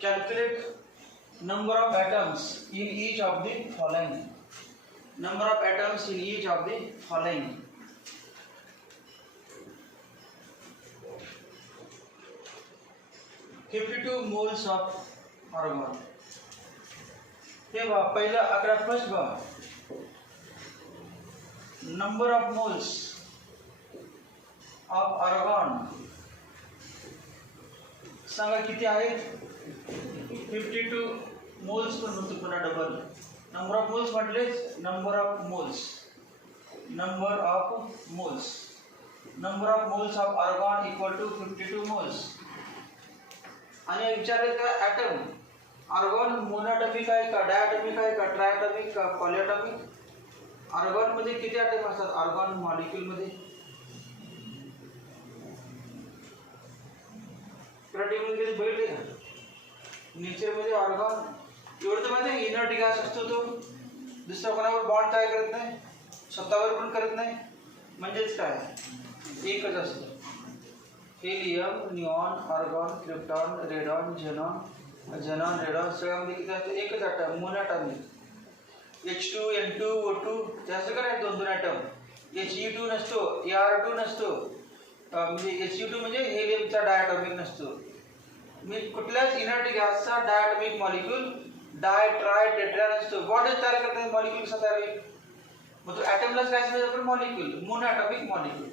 Calculate number of atoms in each of the following. Number of atoms in each of the following. $52 moles of argon. हे बघा पहिला आकडा first बघा. Number of moles of argon सांगा किती आहेत. 52 moles पण होतो पुन्हा डबल. नंबर ऑफ मोल्स म्हटलेच number of moles. Number of moles. Number of moles of argon equal to 52 moles. आणि विचारले का ॲटम आर्गॉन मोनोटॉमिक आहे का, डायटॉमिक आहे का, ट्रायटॉमिक का, पॉलिएटॉमिक. आर्गॉन मध्ये किती ॲटम असतात आर्गॉन मॉलिक्यूल मध्ये. प्रोटीन बघितले का नेचर मध्ये आर्गॉन एवढं तर माहिती आहे इनर्ट गॅस असतो तो. दुसऱ्या कोणावर बॉन्ड तयार करत नाही, स्वतःवर पण करत नाही. म्हणजेच काय एकच असतं. Helium, neon, argon, krypton, radon, xenon, radon सगळ्यामध्ये किती असतं एकच item monoatomic. H2, N2, O2 जास्त काय दोन दोन ॲटम. He2 नसतो, Ar2 नसतो. म्हणजे He2 म्हणजे हेलियमचा डायटॉमिक नसतो. मी कुठल्याच इनर्ट गॅसचा डायटॉमिक मॉलिक्यूल डाय ट्राय टेट्रा नसतो. बॉन्ड तयार करतात मॉलिक्यूल कसा तयार होईल. मग तो ॲटमलाच काय समजायचं आपण मॉलिक्यूल मोनोटॉमिक मॉलिक्यूल.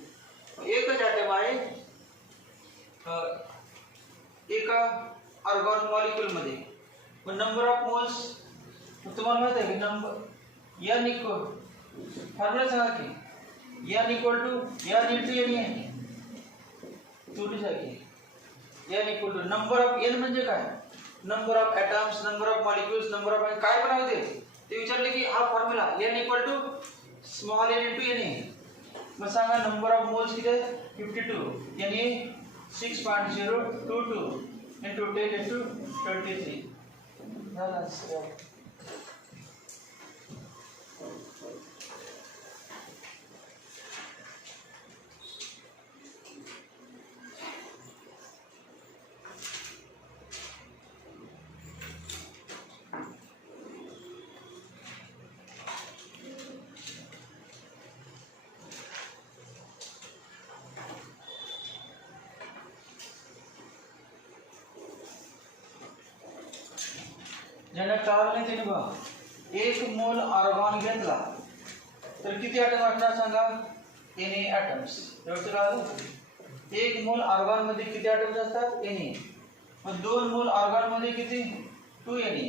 एकच ॲटम आहे एका आर्गॉन मॉलिक्यूल मध्ये. पण नंबर ऑफ मोल्स तुम्हाला माहित आहे की नंबर n इक्वल फॉर्म्युला सांगा की n equal to n into n आहे. छोटी सांगा n equal to number of n म्हणजे काय number of atoms, number of molecules, number of काय पण आहे ते विचारले की हा formula n equal to small n into n आहे. मग सांगा नंबर ऑफ मोल्स किती आहे 52. n हे 6.022 into 10 into 23. ज्यांना टाळले त्याने बघा 1 मोल आर्गॉन घेतला तर किती ॲटम असणार सांगा. Na atoms. एवढं राहिलं 1 मोल आर्गॉन मध्ये किती ॲटम्स असतात Na. मग 2 मोल आर्गॉन मध्ये किती 2Na.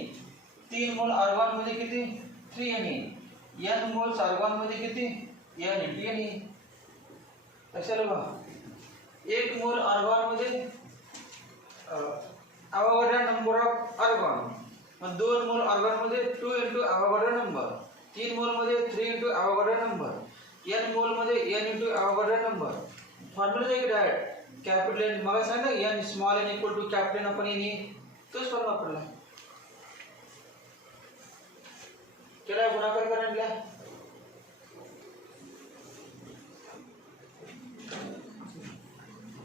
3 मोल आर्गॉन मध्ये किती 3Na. n मोल्स आर्गॉन मध्ये किती n इंटू Na. लक्षात बघा 1 मोल आर्गॉन मध्ये अवोगाड्रो नंबर ऑफ आर्गॉन. मग 2 मोल आर्गॉन मध्ये 2 इंटू अवोगाड्रो नंबर. 3 मोल मध्ये 3 into Avogadro number. n mole मध्ये n into Avogadro number. Formula आहे डायरेक्ट कॅपिटल n. मग सांगितलं n small n equal to capital n आपण Na. तोच फॉर्म्युला वापरला. केला गुणाकार करायला.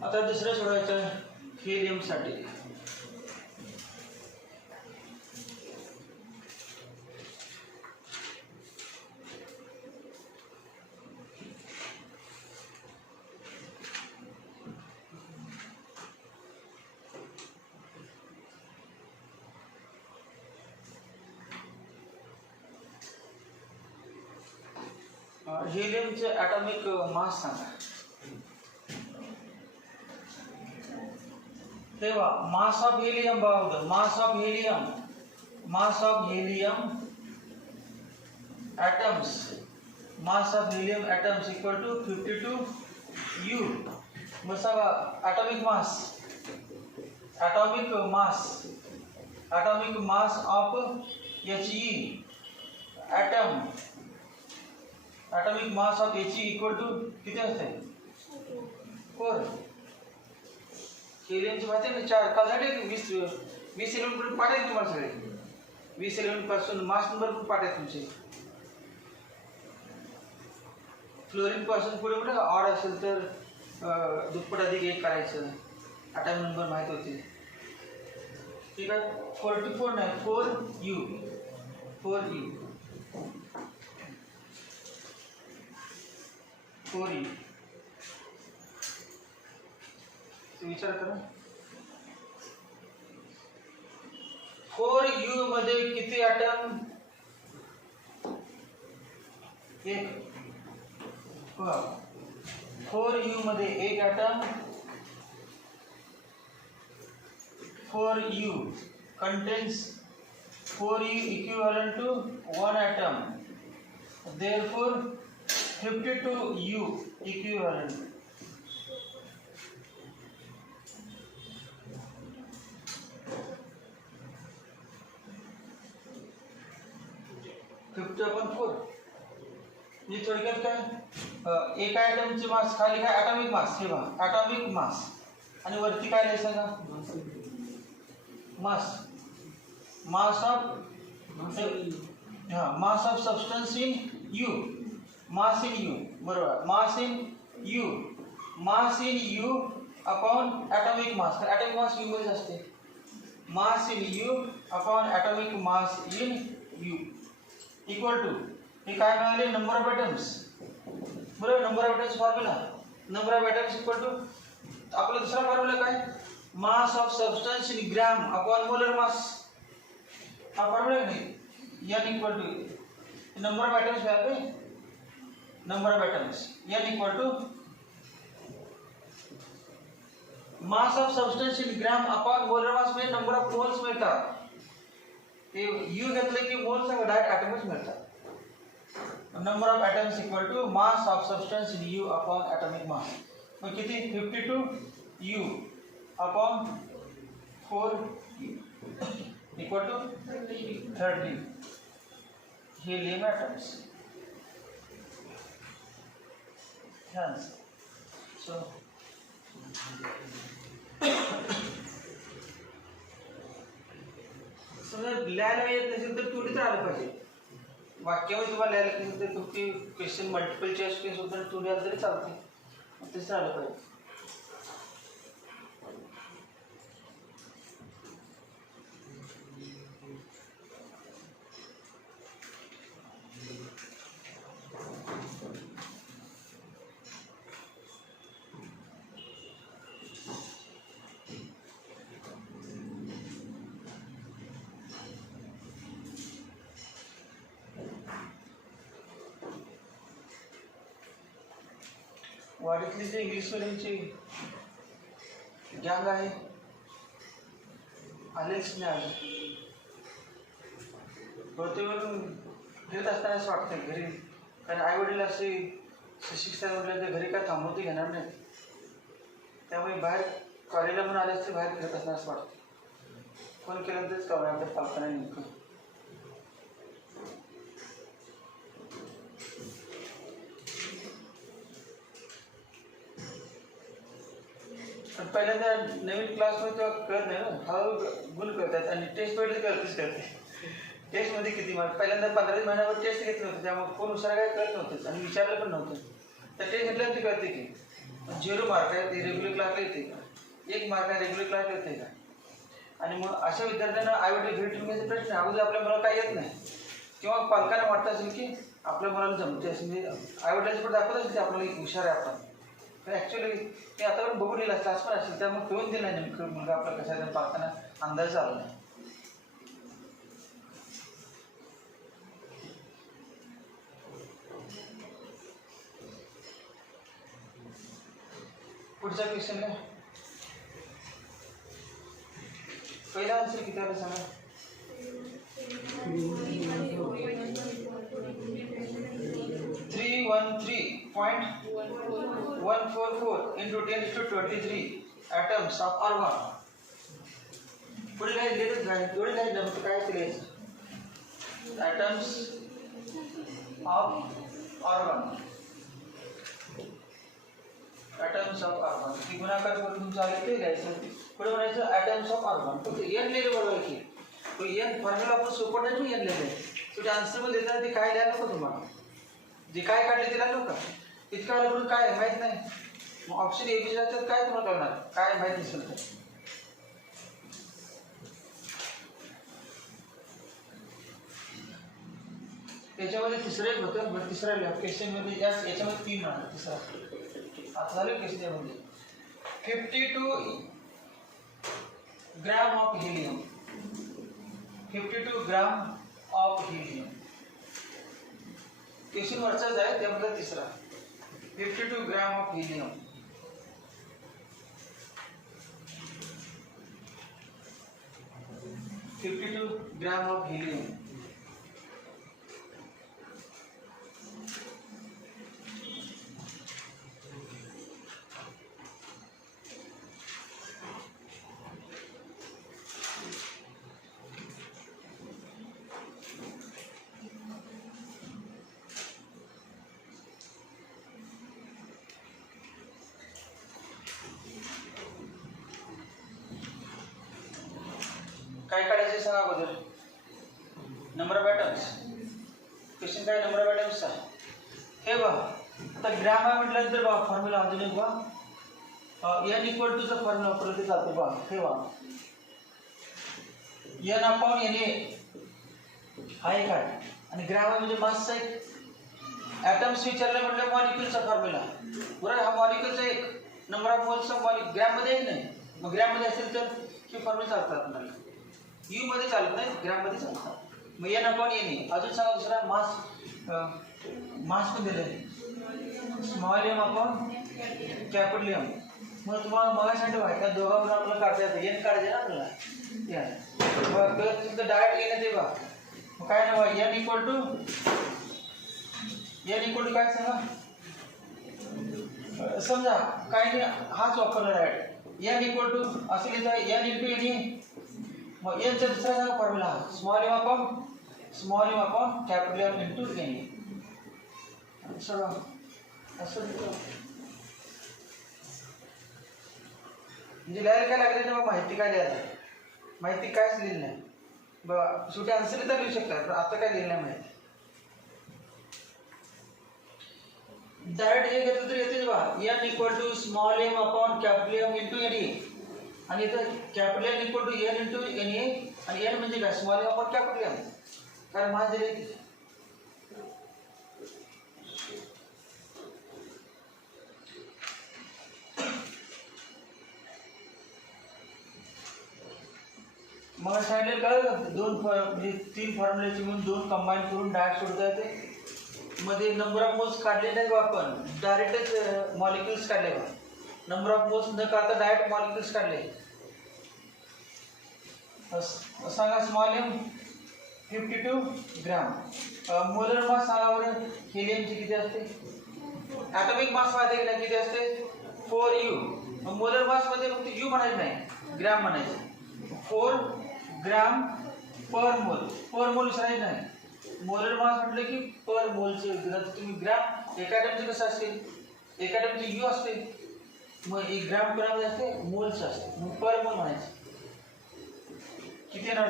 आता दुसरं सोडवायचं हेलियम साठी. हेलियमचे ॲटॉमिक मास सांगा. तेव्हा मास ऑफ हेलियम बघा. Mass of helium atoms. Mass of helium atoms equal to 52 U. मग सांगा atomic mass of He atom. Atomic mass of He equal to किती असते 4. हेलियमची माहिती आहे ना 4 कासाठी 20 एलिमेंट पर्यंत पाठ आहे तुम्हाला सगळे. 20 एलिमेंट पासून मास नंबर पण पाठ आहे तुमचे. फ्लोरीन पासून पुढे कुठे ऑड असेल तर दुप्पट अधिक 1 करायचं. ॲटॉमिक नंबर माहिती होते. ठीक आहे 44 नाही 4u 4u विचार करा 4u मध्ये किती ॲटम एक 4u मध्ये एक item 4u contains 4u equivalent to one atom, therefore 52u equivalent. म्हणजे थोडक्यात काय एका ॲटमचे मास खाली काय ॲटॉमिक मास हे बघा ॲटॉमिक मास आणि वरती काय लिहायचं सांगा mass of substance in u mass in u बरोबर mass in you upon atomic mass atomic mass u मध्येच असते mass in you upon atomic mass in u equal to हे काय मिळाले नंबर ऑफ ॲटम्स बरोबर number of atoms formula number of atoms equal to आपला दुसरा formula काय mass of substance in gram upon molar mass हा formula नाही n equal to number of atoms मिळाले number of atoms n equal to mass of substance in gram upon molar mass म्हणजे number of moles मिळतात हे you घेतलं की moles direct ॲटमच मिळतात number of atoms equal to mass of substance in you upon atomic mass मग किती 52u upon 4u equal to 30 helium atoms. Hence, so लिहायला येत नसेल तर तुडीच आलं पाहिजे वाक्यामध्ये तुम्हाला लिहायला नसेल तर तुमची क्वेश्चन मल्टिपल चॉईस क्वेश्चन होतं तुडी आलं तरी चालते तसं आलं पाहिजे वाडीतली जे इंग्लिश मिडियमची गँग आहे आलेच नाही आले बहुतेक फिरत असताना असं वाटतं घरी कारण आई वडील असे सुशिक्षित म्हटलं तर घरी काय थांबवते घेणार नाही त्यामुळे बाहेर कॉलेजला म्हणून आले असते बाहेर फिरत असताना असं वाटतं फोन केलं तरच कळणार तर पालकांना नेमकं पहिल्यांदा नवीन क्लासमध्ये तेव्हा कळत नाही ना हळूहळू गुण करतात आणि टेस्ट पहिले करते टेस्टमध्ये किती मार्क पहिल्यांदा 15 महिन्यावर टेस्ट घेतलं होतं त्यामुळे कोण हुशार काय कळत नव्हतं आणि विचारलं पण नव्हतं तर टेस्ट घेतल्यानंतर कळते की 0 मार्क आहे ते रेग्युलर क्लासला येते का 1 मार्क आहे रेग्युलर क्लासला येते का आणि मग अशा विद्यार्थ्यांना आईवडील भेटून घ्यायचा प्रश्न अगोदर आपल्या मुलाला काय येत नाही किंवा पालकांना वाटतं असेल की आपल्या मुलाला जमते असेल म्हणजे आईवडिलांचं पण दाखवत असेल की आपल्याला एक हुशार आहे आपण तर ॲक्च्युली ते आतापर्यंत बघून येईल क्लास पण असेल त्यामुळे कळून दिलं नाही नेमकं मुलगा आपला कसा आहे पालकांना अंदाज आला नाही पुढचा क्वेश्चन आहे पहिला आन्सर किती आला सांगा 313.144 into 10⁻23 atoms of argon. पुढे काय लिहिलं काय एवढे काय नंतर काय लिहायचं atoms of argon ही गुणाकार करून तुमचं आले ते लिहायचं पुढे म्हणायचं atoms of argon फक्त n लिहिलं बरोबर की तो n फॉर्म्युला आपण सोपं नाही n लिहिलं शेवटी आन्सर मध्ये देताना ते काय लिहायला नको तुम्हाला जे काय काढले ते लागलो का इतका वेळा करून काय माहित नाही मग ऑप्शन ए बी जातात काय तुम्हाला कळणार काय माहित नसेल तर त्याच्यामध्ये तिसरं एक होतं, बरं तिसरा लिहा क्वेश्चनमध्ये. याच्यामध्ये 3 म्हणा, तिसरा आता झालं क्वेश्चनमध्ये. 52 gram of helium. 52 gram of helium question वरचाच आहे, त्यामधला तिसरा. 52 gram of helium. Gram of helium. काय काढायचे सांगा अगोदर. Number of atoms. क्वेश्चन काय नंबर ऑफ ॲटम्सचा. हे बघा आता ग्राम आहे म्हटल्यानंतर बघा फॉर्म्युला अजून एक बघा. एन इक्वल टूचा फॉर्म्युला वापरला ते चालते बघा. हे बघा एन अपॉन एन ए हा एक आहे आणि ग्राम आहे म्हणजे मासचा एक. ॲटम्स विचारलं म्हटलं मॉलिक्युलचा फॉर्म्युला. बरोबर हा मॉलिक्युलचा एक. नंबर ऑफ मोल्सचा मॉलिक्युल ग्रॅममध्ये एक नाही. मग ग्रॅममध्ये असेल तर हे फॉर्म्युला चालतात आपल्याला. यू मध्ये चालत नाही, ग्रॅममध्ये चालतात. मग एन अपॉन एन ए. अजून सांगा दुसरा मास. मास पण दिलं small M upon capital M. मग तुम्हाला मगासाठी माहिती त्या दोघांवर आपल्याला काढता येतं. एन काढायचे ना आपल्याला तिथं डायरेक्ट घेण्यात येईल बा. मग काय ना बा एन इक्वल टू काय सांगा. समजा काय नाही हाच वापरला डायरेक्ट. एन इक्वल टू असं लिहिता एन इंटू एन ए. मग एनचा दुसरा सांगा फॉर्म्युला हा small M upon capital M into N A. असं म्हणजे लिहायला काय लागले ना माहिती काय लिहायला. माहिती कायच लिहिली नाही बघा. शेवटी आन्सर तर लिहू शकतात पण आता काय लिहिलं नाही माहिती. डायरेक्ट हे घेतलं तर येतेच बघा. N equal to small M upon capital M into N A. आणि इथं capital M equal to N into N A. आणि एन म्हणजे काय small M upon capital M. कारण माझं दिले मग सांगितलं का दोन म्हणजे 3 फॉर्म्युल्याचे म्हणून 2 कंबाईन करून डायरेक्ट सोडता येते. मध्ये नंबर ऑफ मोल्स काढले नाही बा आपण. डायरेक्टच मॉलिक्युल्स काढले बा. नंबर ऑफ मोल्स न काढता डायरेक्ट मॉलिक्युल्स काढले. सांगा स्मॉल एम 52 ग्राम. मोलर मास सांगा बरं हेलियमचे किती असते. ॲटॉमिक मास माहिती आहे की नाही किती असते 4U. मोलर मास मध्ये फक्त यू म्हणायचं नाही ग्रॅम म्हणायचं. 4 ग्राम पर मोल. पर मोल विसरायचं नाही. मोलर मास म्हटलं की पर मोलचे. तुम्ही ग्रॅम एका ॲटमचे कसं असेल एका ॲटमचे यू असते. मग 1 ग्रॅम पर असते मोल्स असते. मग पर मोल म्हणायचं. किती येणार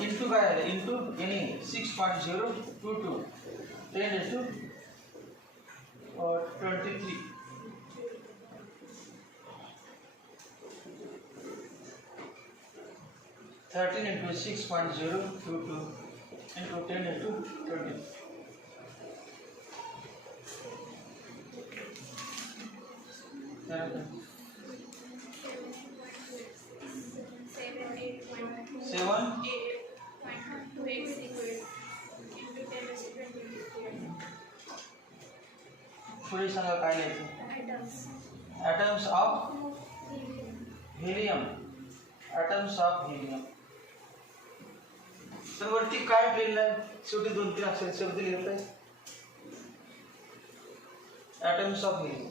इंटू काय आलं into N A 6.022 10 to 23. Thirteen into 6.022 into 10 into 20. पुढे सांगा काय लिहायचं. Atoms of helium. Atoms of helium. तर वरती काय लिहिलं आहे शेवटी 2-3 अक्षर शेवटी लिहिलं आहे ॲटम्स ऑफ हिलियम.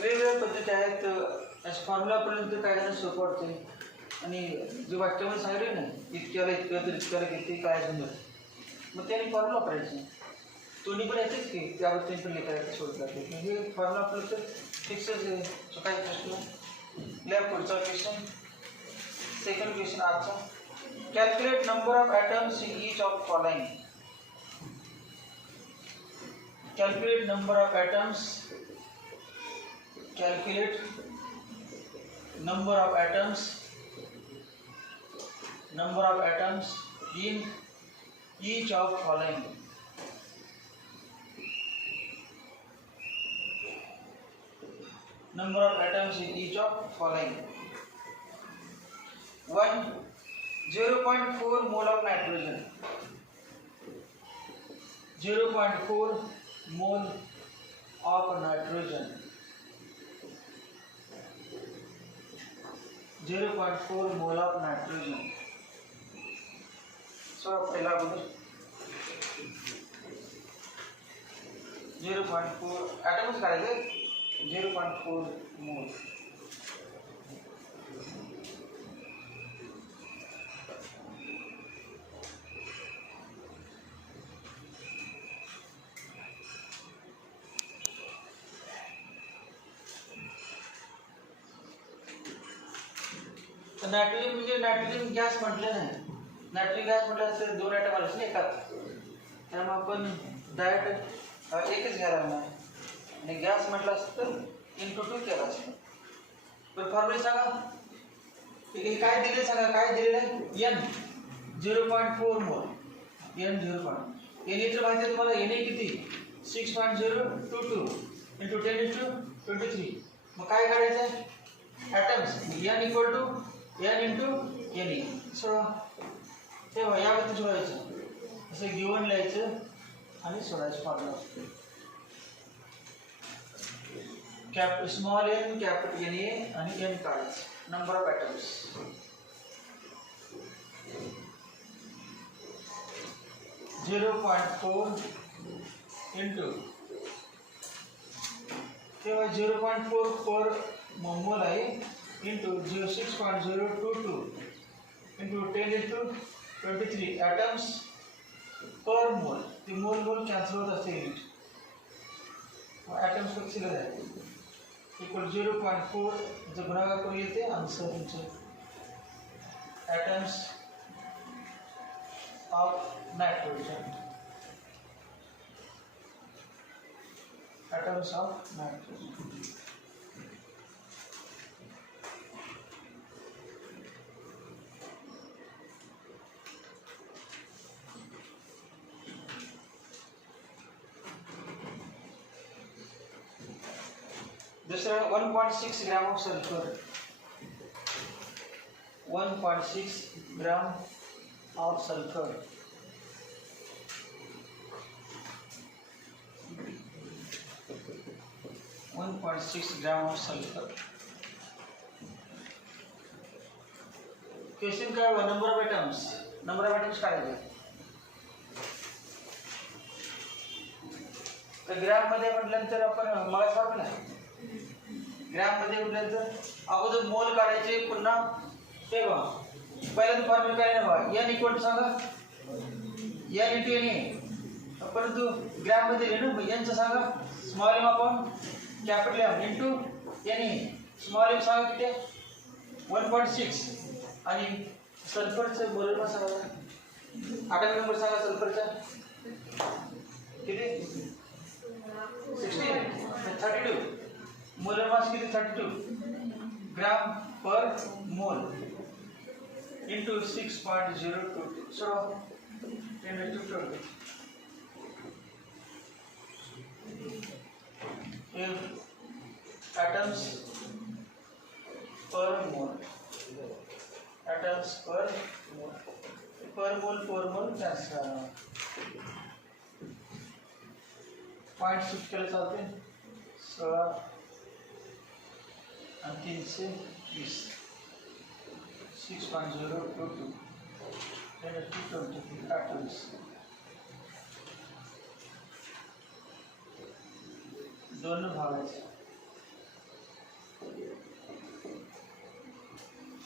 वेगवेगळ्या पद्धती आहेत. अशा फॉर्म्युलापर्यंत काय जण सोपं वाटते. आणि जे वाक्यामध्ये सांगितले ना इतक्याला इतक्या तर इतक्याला किती काय समजा मग त्याने फॉर्म्युला वापरायचे. दोन्ही पण येतेच की त्यावर ते पण लिहायचं सोडत जाते. हे फॉर्म्युला आपलं तर फिक्सच आहे. सो काय प्रश्न लिहा पुढचा क्वेश्चन. सेकंड क्वेश्चन आजचा. Calculate number of atoms in each of following. Calculate number of atoms. Calculate number of atoms number of atoms in each of following. Number of atoms in each of following. 1. 0.4 mole of nitrogen. 0.4 mole of nitrogen. 0.4 mole of nitrogen. So पहला बोलो 0.4 atoms काढायचे 0.4 mole. Nitrogen म्हणजे nitrogen gas म्हटलं नाही. Nitrogen gas म्हटलं तर दोन item आलेच नाही एकात, त्यामुळे आपण डायरेक्ट एकच घ्यायला नाही आणि गॅस म्हटलं असतं तर इंटू 2 केला असतं. पण फॉर्म्युला सांगा काय दिले, सांगा काय दिलेलं आहे. n 0.4 मोल, n 0. n इथं माहिती आहे तुम्हाला, n किती 6.022 इंटू 10⁻23. मग काय काढायचं आहे atoms, n equal to n into ne. सोडा तेव्हा यावरती सोडायचं, असं गिवन लिहायचं आणि सोडायचं formula. Small n capital n आणि n काढायचं. नंबर ऑफ ॲटम्स 0.4 इंटू तेव्हा 0.4 पर मोल आहे इंटू 6.022 इंटू 10⁻23 ॲटम्स पर मोल. ते मोल कॅन्सल होत असते युनिट, ॲटम्स फक्त शिल्लक आहे इक्वल 0.4 जर गुणाकार करून येते आन्सर तुमचं atoms of nitrogen. atoms of nitrogen. दूसरा 1.6 gram of sulfur. 1.6 gram of sulfur. 1.6 gram of sulfur. Question काय हुआ, number of atoms. Number of atoms काढायचे तर ग्राम मध्ये म्हटल्यानंतर आपण मगाच फॉर्म्युला ग्राम मध्ये म्हटल्यानंतर अगोदर मोल काढायचे, पुन्हा ते बघा पहिल्यांदा फॉर्म्युला काय ना बघा n इक्वल टू सांगा n इंटू n. परंतु ग्राम मध्ये n चं सांगा स्मॉल m आपण capital M into n. Small m सांगा किती 1.6 आणि सल्फरचं मोलर मास सांगा, ॲटॉमिक नंबर सांगा सल्फरचा किती 16 32. मोलर मास किती 32 gram per mole into 6.022. So 10⁻20. atoms per mole. Atoms per mole. Per mole cancel. Point shift केले चालते 16 आणि 320 6.022 10⁻20 atoms. दोनों भागायचे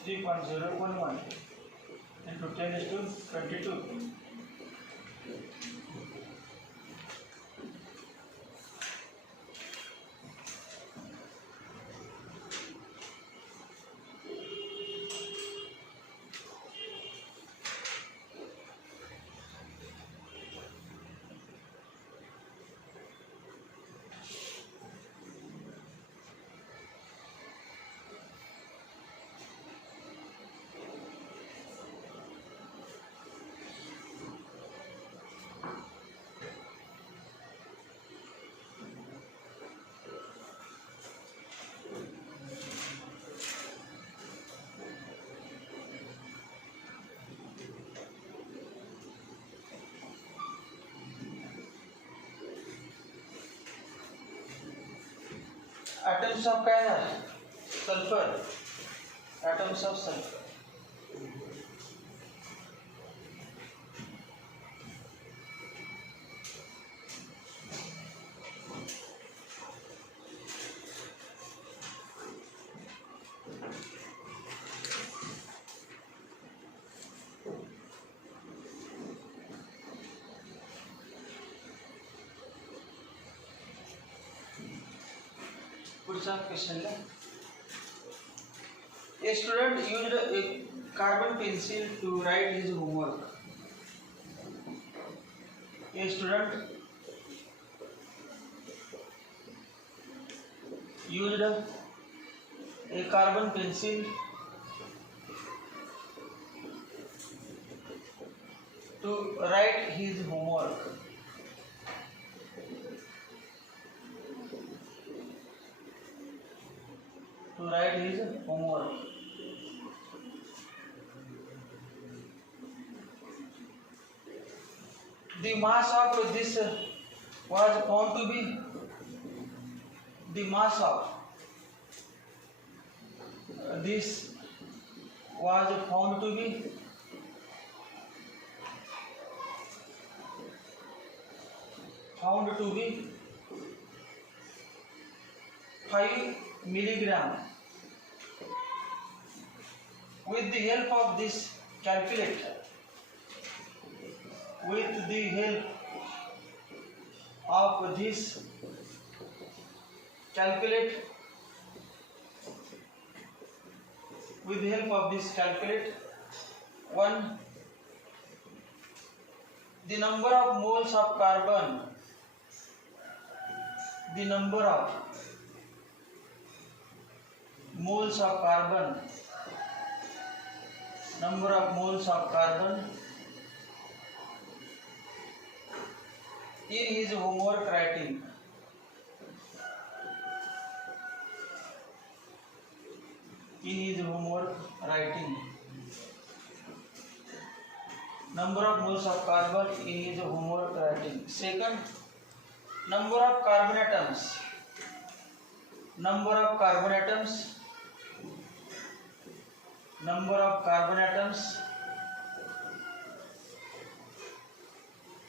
3.011 into 10⁻22. atoms of काय आहे sulfur, atoms of sulfur. पुढचा क्वेश्चन है, a student used a carbon pencil to write his homework. A student used a carbon pencil to write his homework. To write his homework. The mass of this was found to be, the mass of this was found to be 5 milligram. With the help of this calculator, with the help of this calculator, with the help of this calculator, one, the number of moles of carbon, the number of moles of carbon, number of moles of carbon in his homework writing. In his homework writing. Number of moles of carbon in his homework writing. Second, number of carbon atoms. Number of carbon atoms. Number of carbon atoms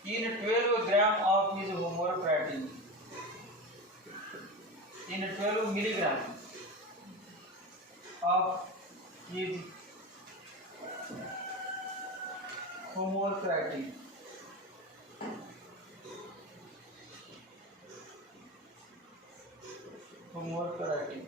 in 12 gram of his homework writing. In 12 milligram of his homework writing. Homework writing.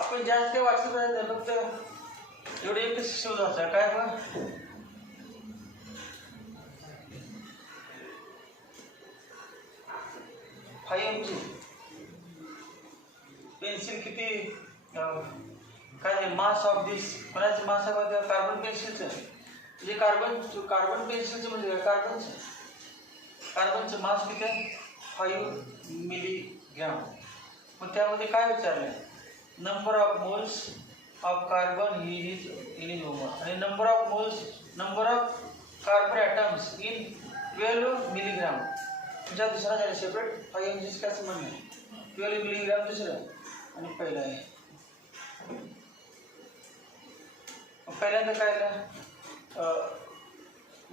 आपण जास्त वाचत आहे फक्त एवढे एक शोध असा काय पण 5 mg पेन्सिल किती काय मास ऑफ दिस कोणाचं मास आहे कार्बन पेन्सिलचं म्हणजे कार्बन पेन्सिलचं म्हणजे कार्बनचं मास किती आहे 5 मिलीग्राम. मग त्यामध्ये काय विचारलंय number of moles of carbon in his homework and number of carbon atoms in 12 milligram. म्हणजे दुसरा झाला सेपरेट 5 mg का संबंध आहे 12 मिलीग्राम दुसरं आणि पहिला आहे. पहिल्यांदा काय ला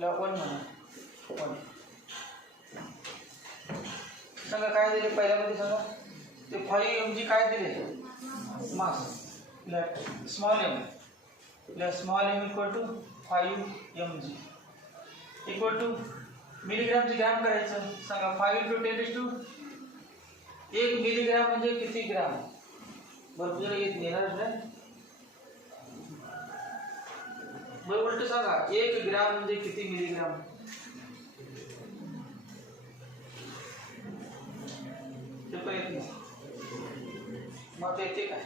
1 म्हणा 1 सांगा काय दिले पहिल्यामध्ये सांगा ते 5 mg काय दिले mass. Let small m equal to 5 mg equal to milligram चे ग्राम करायचं सांगा 5 into 10 raised to 1 मिलीग्राम म्हणजे किती ग्राम भरपूर येत येणार नाही मग उलट सांगा 1 ग्राम म्हणजे किती मिलीग्राम ते पण येत नाही. मग येते काय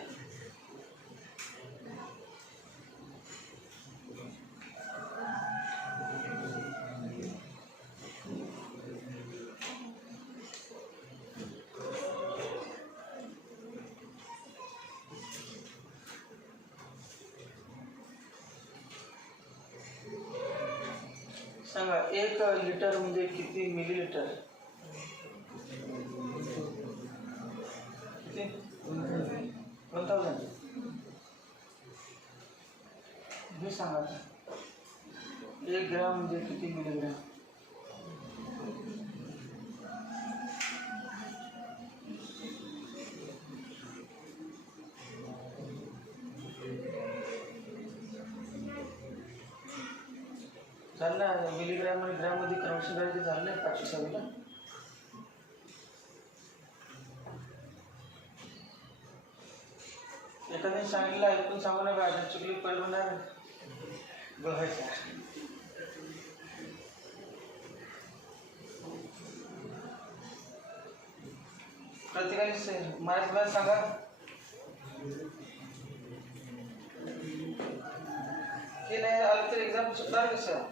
एक लिटर म्हणजे किती मिलीलिटर? किती? 1000. हे सांगा आता. 1 ग्राम म्हणजे किती मिलीग्राम? झालं ना, मिलीग्राम आणि ग्राम मध्ये कन्वर्शन करायचं झालं नाही 500 ला. एखाद्याने सांगितलं ऐकून सांगू नका, चुकली परिमाण बघायचं. प्रत्येकाने मला सांगा. हे नाही आलं तर एक्झाम चुकणार कसं?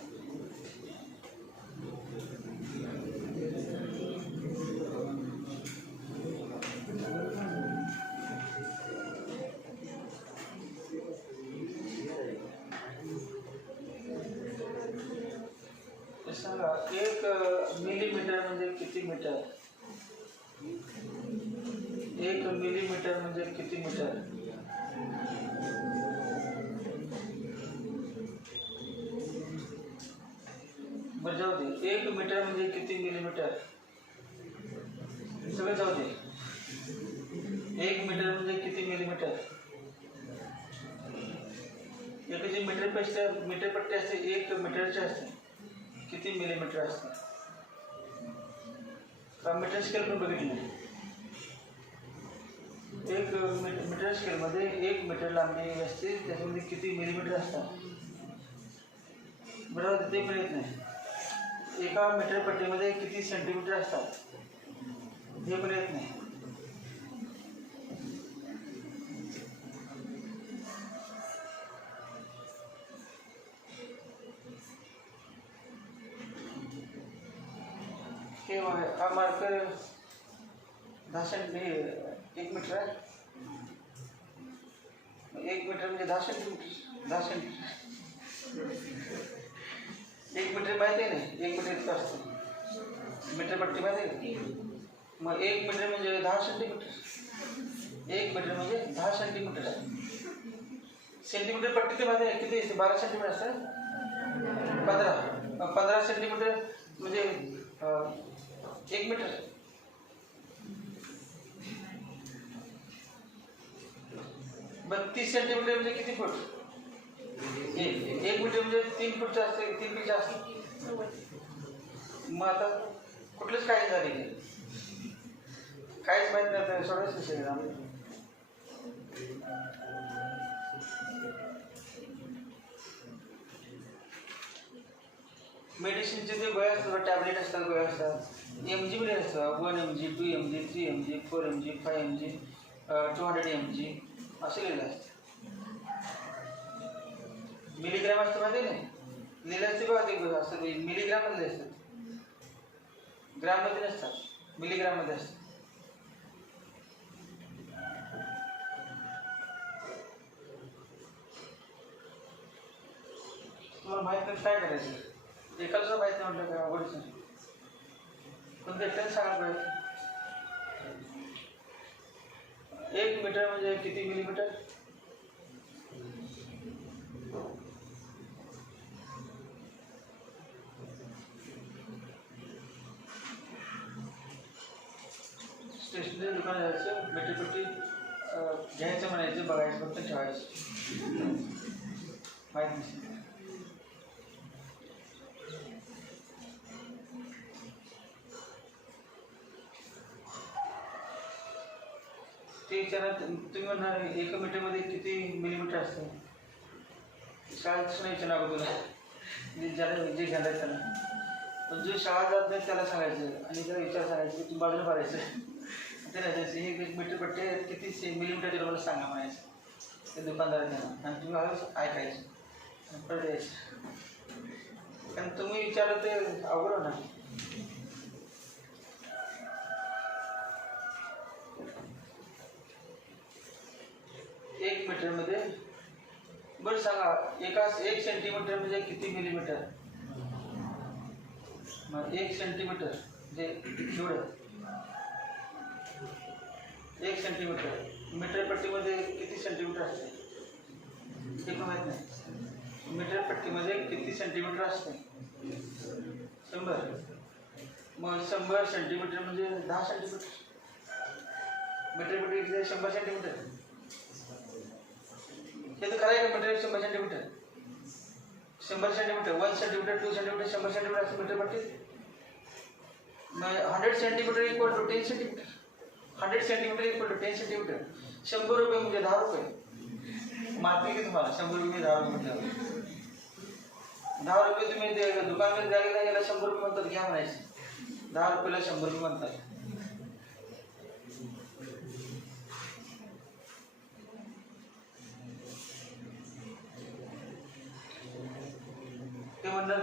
सांगा 1 मिलीमीटर म्हणजे किती मीटर? 1 मिलीमीटर म्हणजे किती मीटर? बरं जाऊ दे. 1 मीटर म्हणजे किती मिलीमीटर? सगळं जाऊ दे. 1 मीटर म्हणजे किती मिलीमीटर? एकाची मीटर पट्टी असते, 1 मीटरची असते. किती मिलीमीटर असते? का मीटर स्केल पण बघितलं? 1 मीटर स्केलमध्ये 1 मीटर लांबी असते, त्याच्यामध्ये किती मिलीमीटर असतात? बरोबर, ते पण येत नाही. एका मीटर पट्टीमध्ये किती सेंटीमीटर असतात? हे पण येत नाही. हा मार्कर 10 सेंटीमीटर 1 मीटर आहे. 1 मीटर म्हणजे 10 सेंटीमीटर. 10 सेंटीमीटर 1 मीटर माहिती आहे ना? 1 मीटर इतकं असतं. मीटर पट्टी माहिती आहे? मग 1 मीटर म्हणजे 10 सेंटीमीटर. 1 मीटर म्हणजे 10 सेंटीमीटर आहे. सेंटीमीटर पट्टी ते माहिती आहे किती असते? 12 सेंटीमीटर असतं. 15 सेंटीमीटर म्हणजे 1 मीटर. बरं 30 सेंटीमीटर म्हणजे किती फूट? 1 मीटर म्हणजे 3 फूटचं असते, 3 फूट असते. मग आता कुठलंच काही झाले की काहीच माहिती नाही, सोडायच विषय. मेडिसिनचे जे गोळ्या असतात, टॅबलेट असतात, गोळ्या असतात, MG मध्ये असतात. 1 mg, 2 mg, 3 mg, 4 mg, 5 mg, 200 mg असे लिहिलं असतं. मिलीग्राम असतं माहिती नाही? लिहिलं असते बघा ते असं मिलीग्राम मध्ये असतात, ग्राम मध्ये नसतात, मिलीग्राम मध्ये असतात. तुम्हाला माहित नाही काय करायचं? एकाला माहित नाही म्हटलं काय अवघडच नाही. पण एकट्याने सांगायला पाहिजे. 1 मीटर म्हणजे किती मिलीमीटर? स्टेशनरी दुकान जायचं, मीटर घ्यायचं, म्हणायचं, बघायचं, फक्त ठेवायचं. माहीत नसेल ते विचारा. तुम्ही म्हणणार 1 मीटरमध्ये किती मिलीमीटर असतं? शाळेत नाही विचारणार तुला, ज्याला जे घ्यायला त्याला. पण जो शाळा जात नाही त्याला सांगायचं आणि त्याला विचार सांगायचं की तुम्ही बाजूला भरायचं. ते राहायचं हे 1 मीटर पट्टे किती मिलीमीटर ते मला सांगा म्हणायचं ते दुकानदार त्यांना, आणि तुम्ही हळूच ऐकायचं परत यायचं. कारण तुम्ही विचारलं ते अवघड होणार. एक मीटरमध्ये बरं सांगा, 1 सेंटीमीटर म्हणजे किती मिलीमीटर? मग 1 सेंटीमीटर जे एवढं 1 सेंटीमीटर मीटर पट्टीमध्ये किती सेंटीमीटर असते ते पण माहीत नाही. मीटर पट्टीमध्ये किती सेंटीमीटर असते 100. मग 100 सेंटीमीटर म्हणजे 10 सेंटीमीटर. मीटर पट्टी 100 सेंटीमीटर. हे तर खरं आहे का metre 100 centimetre? 100 centimetre 1 centimetre 2 centimetre 100 centimetre असते मीटर पट्टी. मग 100 centimetre equal to 10 centimetre. 100 centimetre equal to 10 centimetre. 100 रुपये म्हणजे 10 रुपये. माहिती की तुम्हाला 100 रुपये 10 रुपये म्हटल्यावर 10 रुपये तुम्ही ते दुकानमध्ये द्यायला गेला 100 रुपये म्हणतात घ्या म्हणायचे. 10 रुपयाला 100 रुपये म्हणतात. ते म्हणणार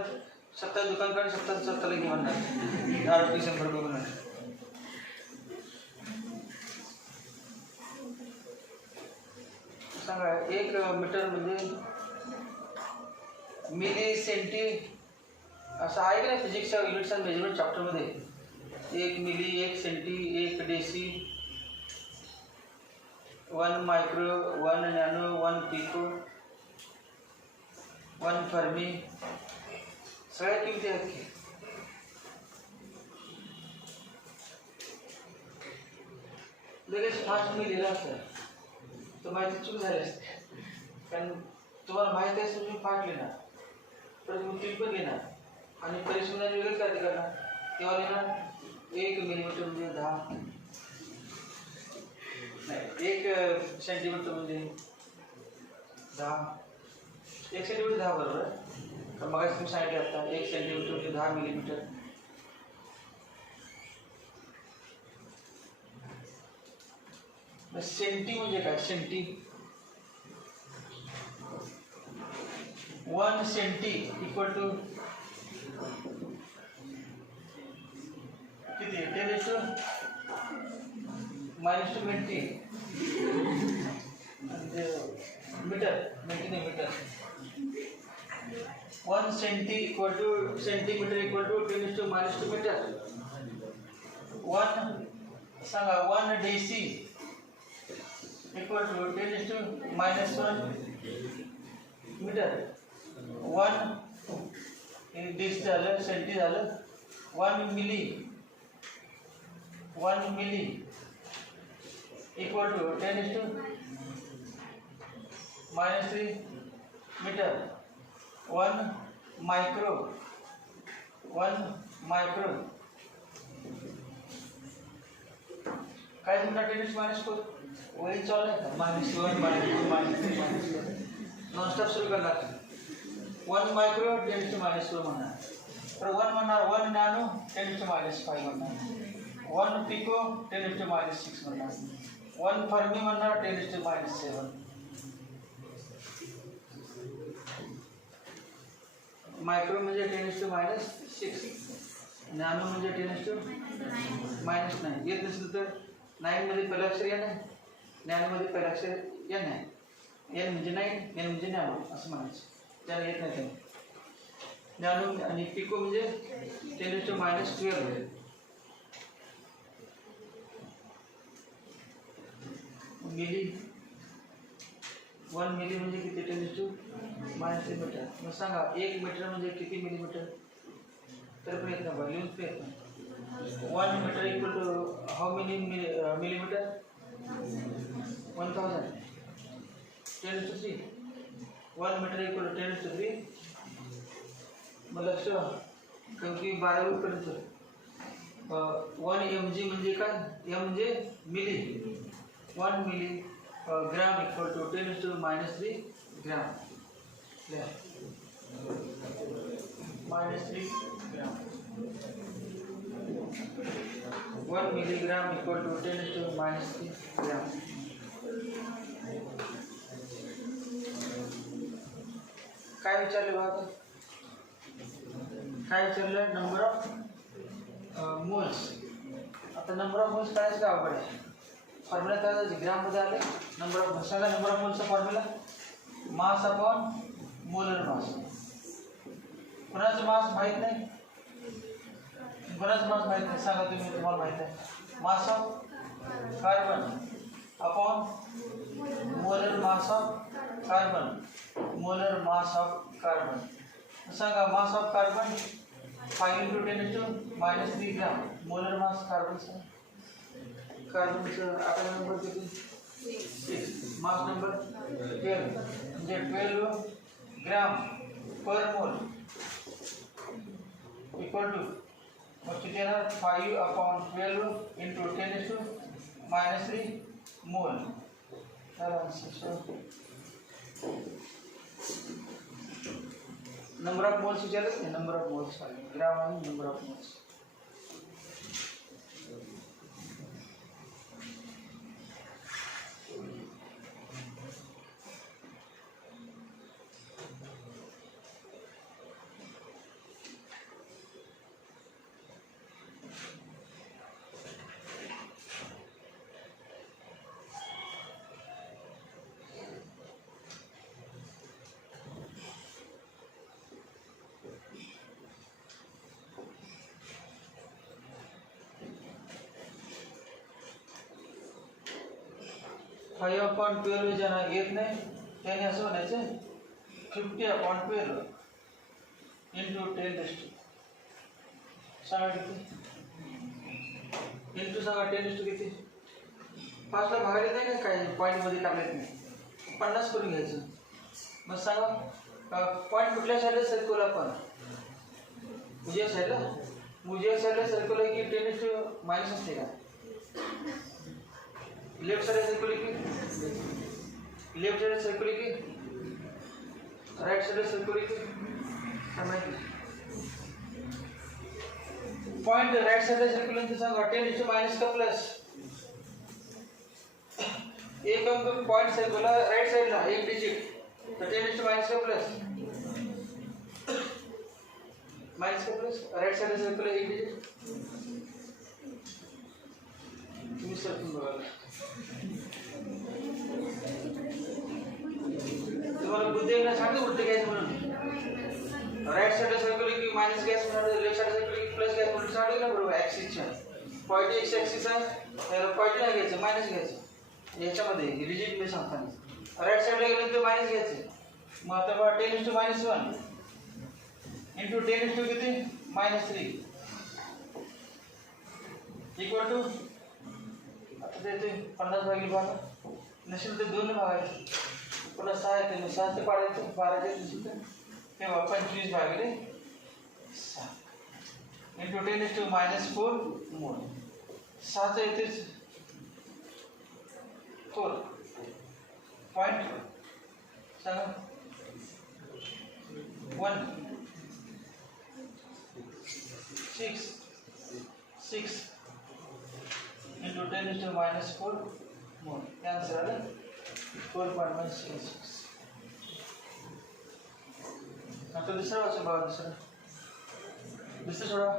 70 दुकानकडे 70 घे म्हणणार 10 रुपये 100 रुपये म्हणणार. सांगा 1 मीटर म्हणजे मिली सेंटी असं आहे का नाही फिजिक्सच्या युनिट्स अँड मेजरमेंट चॅप्टरमध्ये. 1 milli 1 centi 1 deci 1 micro 1 nano 1 pico 1 fermi सगळ्या किमती आहेत की. लगेच फास्ट मी लिहिला असतं तर माहिती चूक झाली असते. कारण तुम्हाला माहिती आहे तुम्ही फास्ट लिहिणार परत तुम्ही पण लिहिणार आणि परिश्रमाने वेगळंच काय करणार. तेव्हा लिहिणार 1 मिलीमीटर म्हणजे 10 नाही 1 सेंटीमीटर म्हणजे 10. 1 सेंटीमीटर 10 बरोबर. तर मग तुम्ही सांगितलं आता 1 सेंटीमीटर म्हणजे 10 मिलीमीटर. सेंटी म्हणजे काय सेंटी 1 सेंटी इक्वल टू किती 10⁻⁻2 मिनिटी मीटर मिनिटी नाही metre. 1 centi equal to centimetre equal to 10⁻⁻2 metre. 1 सांगा 1 deci equal to 10⁻⁻1 metre. 1 deci झालं सेंटी झालं. 1 milli equal to 10⁻⁻3 metre. 1 micro काय म्हणतात 10⁻⁴ वही चालू आहे का -1 -2 नॉनस्टॉप सुरू करणार. 1 मायक्रो 10⁻⁴ म्हणणार. तर 1 म्हणणार 1 नॅनो 10⁻⁵ म्हणणार. 1 पिको 10⁻⁶ म्हणणार. 1 फर्मी म्हणणार 10⁻⁷. मायक्रो म्हणजे 10⁻⁶. नॅनो म्हणजे 10⁻⁹ येत नसेल तर 9 मध्ये पहिला अक्षर एन आहे. नॅनो मध्ये पहिला अक्षर एन आहे. एन म्हणजे 9 एन म्हणजे नॅनो असं म्हणायचं. त्याला येत नाही ते. नॅनो आणि पिको म्हणजे 10⁻⁻12. मिली 1 मिली म्हणजे किती 10⁻⁻3 मीटर. मग सांगा 1 मीटर म्हणजे किती मिलीमीटर. तर प्रयत्न करा लिहून प्रयत्न. 1 metre equal to how many millimetre 1000 10⁻3. 1 metre equal to 10⁻3. मग लक्ष की 12वी पर्यंत 1 mg म्हणजे काय. एम म्हणजे milli. 1 milligram equal to 10⁻⁻3 gram. -3 gram. 1 milligram equal to 10⁻⁻3 gram. काय विचारले बाबा. काय विचारलं नंबर ऑफ मोल्स. आता नंबर ऑफ मोल्स काढायचं का अवघड आहे. फॉर्म्युला काय ग्राममध्ये आले. नंबर ऑफ सांगा नंबर ऑफ मोल्सचा formula mass upon molar mass. कोणाचं मास माहीत नाही कोणाचं मास माहित नाही सांगा तुम्ही, तुम्हाला माहित आहे. Mass of carbon upon molar mass of carbon, molar mass of carbon. सांगा mass of carbon 5 × 10⁻³ gram. Molar mass कार्बनचा, कार्बनचं आकडा नंबर किती? 6. मास नंबर 12 म्हणजे 12 ग्राम पर मोल इक्वल टू मग किती येणार? 5/12 × 10⁻³ मोल. नंबर ऑफ मोल्स विचारलं नाही, नंबर ऑफ मोल्स ग्राम आणि number of moles. Five upon 12 ज्यांना येत नाही त्याने असं म्हणायचं 50/12 × 10⁻. सांगा किती? इंटू सांगा 10⁻ किती? 5ला भागायला नाही का? काय पॉईंटमध्ये टाकलेत नाही, 50 करून घ्यायचं. मग सांगा पॉईंट कुठल्या साईडला सर्कल आपण? उजव्या साईडला. उजव्या साईडला सर्कल आहे की 10⁻⁻ असते का? लेफ्ट साइड सर्कल की लेफ्ट साइड सर्कल की राइट साइड सर्कल की समझ. पॉइंट राइट साइड सर्कल म्हणजे सांगा 10⁻⁻ का प्लस एक अंक पॉइंट सर्कल राइट साइडला एक डिजिट तर 10⁻⁻ का प्लस माइनस का प्लस राइट साइड सर्कल एक डिजिट. तुम्ही सर्कल बघा तुम्हाला बुद्धी सांगतो वृत्ती घ्यायचं म्हणून. राइट साइड सर्कल की माइनस गॅस म्हणून, लेफ्ट साइड सर्कल की प्लस गॅस म्हणून सांगितलं ना बरोबर. ऍक्सिसच्या पॉईंट एक्स ऍक्सिस आहे, पॉईंट नाही घ्यायचं मायनस घ्यायचं याच्यामध्ये रिजिट मी सांगताना. राइट साइडला गेलं तर मायनस घ्यायचं. मग आता बघा 10⁻⁻1 इंटू 10⁻ किती? -3 इक्वल टू आता ते 50/12 नसेल तर 2 भागायचं. पुन्हा 6 येते, 6 ते पाडायचं 12 नसेल तर तेव्हा 25/6 इंटू 10⁻⁻4 मोल. 6 येतेच 4 पॉईंट सांगा 1 6 इंटू 10⁻⁻4 मोल. आंसर आलं 4.166. आता दुसरा वाचा बघा. दुसरं सोडा.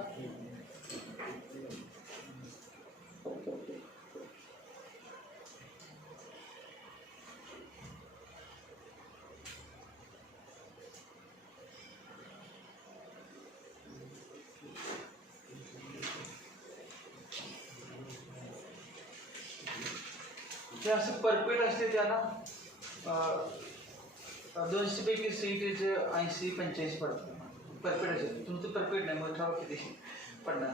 ते असं परफेक्ट असते त्यांना 200 पैकी सीईटीचे 80-85 पडतात. परफेक्ट असेल तुमचं परफेक्ट नाही मग ठराव किती पडणार.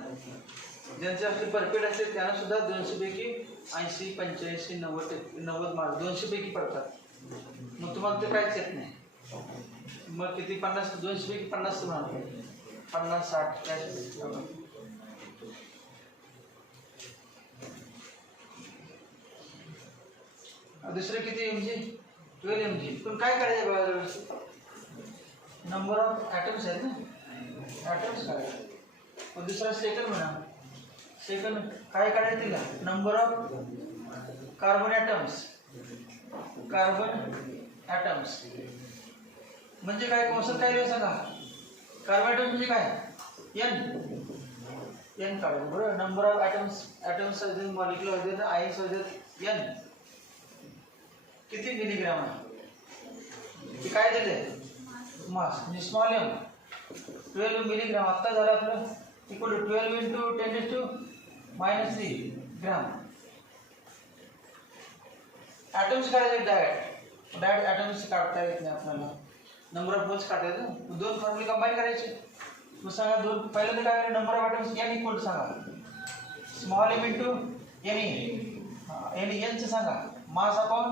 ज्यांचे असते परफेक्ट असते त्यांना सुद्धा 200 पैकी 80-85-90 मार्क 200 पैकी पडतात. मग तुम्हाला ते काहीच येत नाही. मग किती 50 200 पैकी 50 मार्क 50-60 काय. दुसरं किती mg 12 mg. पण काय करायचं बघा नंबर ऑफ ॲटम्स आहेत ना ॲटम्स काढायचे. दुसरा सेकंड म्हणा. सेकंड काय काढायचं तिला नंबर ऑफ कार्बन ॲटम्स म्हणजे काय कंसात काय लिहायचं सांगा. कार्बन ॲटम्स म्हणजे काय n काढायचं बरोबर. नंबर ऑफ ॲटम्स मॉलिक्युलर होते ना आयन्स होते n किती मिलीग्राम आहे काय दिले मास म्हणजे स्मॉल m 12 मिलीग्राम. आत्ता झालं आपलं equal to 12 into 10⁻³ gram. Atoms काढायचे डायरेक्ट ॲटम्स काढता येत नाही आपल्याला. नंबर ऑफ मोल्स काढता येतं. दोन फॉर्म्युले कंबाईन करायचे. मग सांगा दोन पहिल्यांदा काय number of atoms n equal to सांगा स्मॉल m इंटू n चं सांगा mass upon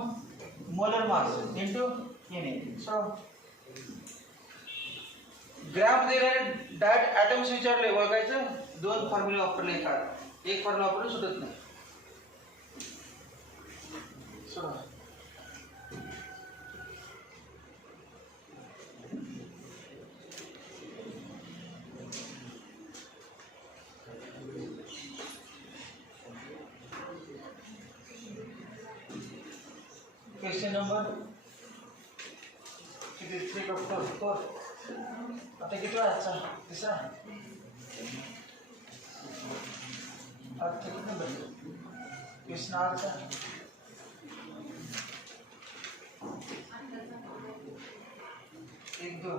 molar mass into Na. So gram दिलेले डायरेक्ट ॲटम्स विचारले ओळखायचं. दोन फॉर्म्युले वापरले एक फॉर्म्युला वापरून सुटत नाही. सो क्वेश्चन नंबर किती 3/4. आता किती आजचा तिसरा आता किती नंबर क्वेश्चन आजचा 1 2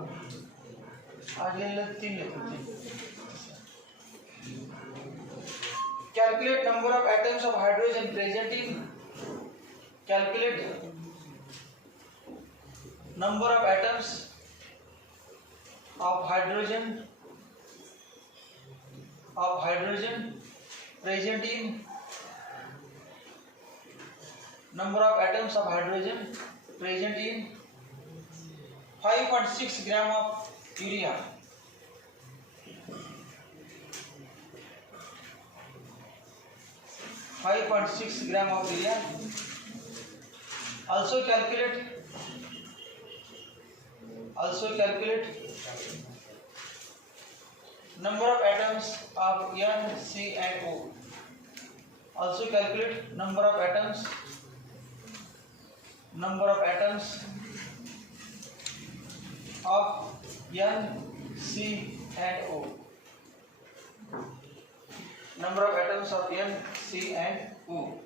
आज लिहिलं 3 लिहितो. Calculate number of atoms of hydrogen present in calculate number of atoms of hydrogen present in number of atoms of hydrogen present in 5.6 gram of urea. 5.6 gram of urea. Also calculate number of atoms of N, C and O. Also calculate number of atoms of N, C and O. Number of atoms of N, C and O.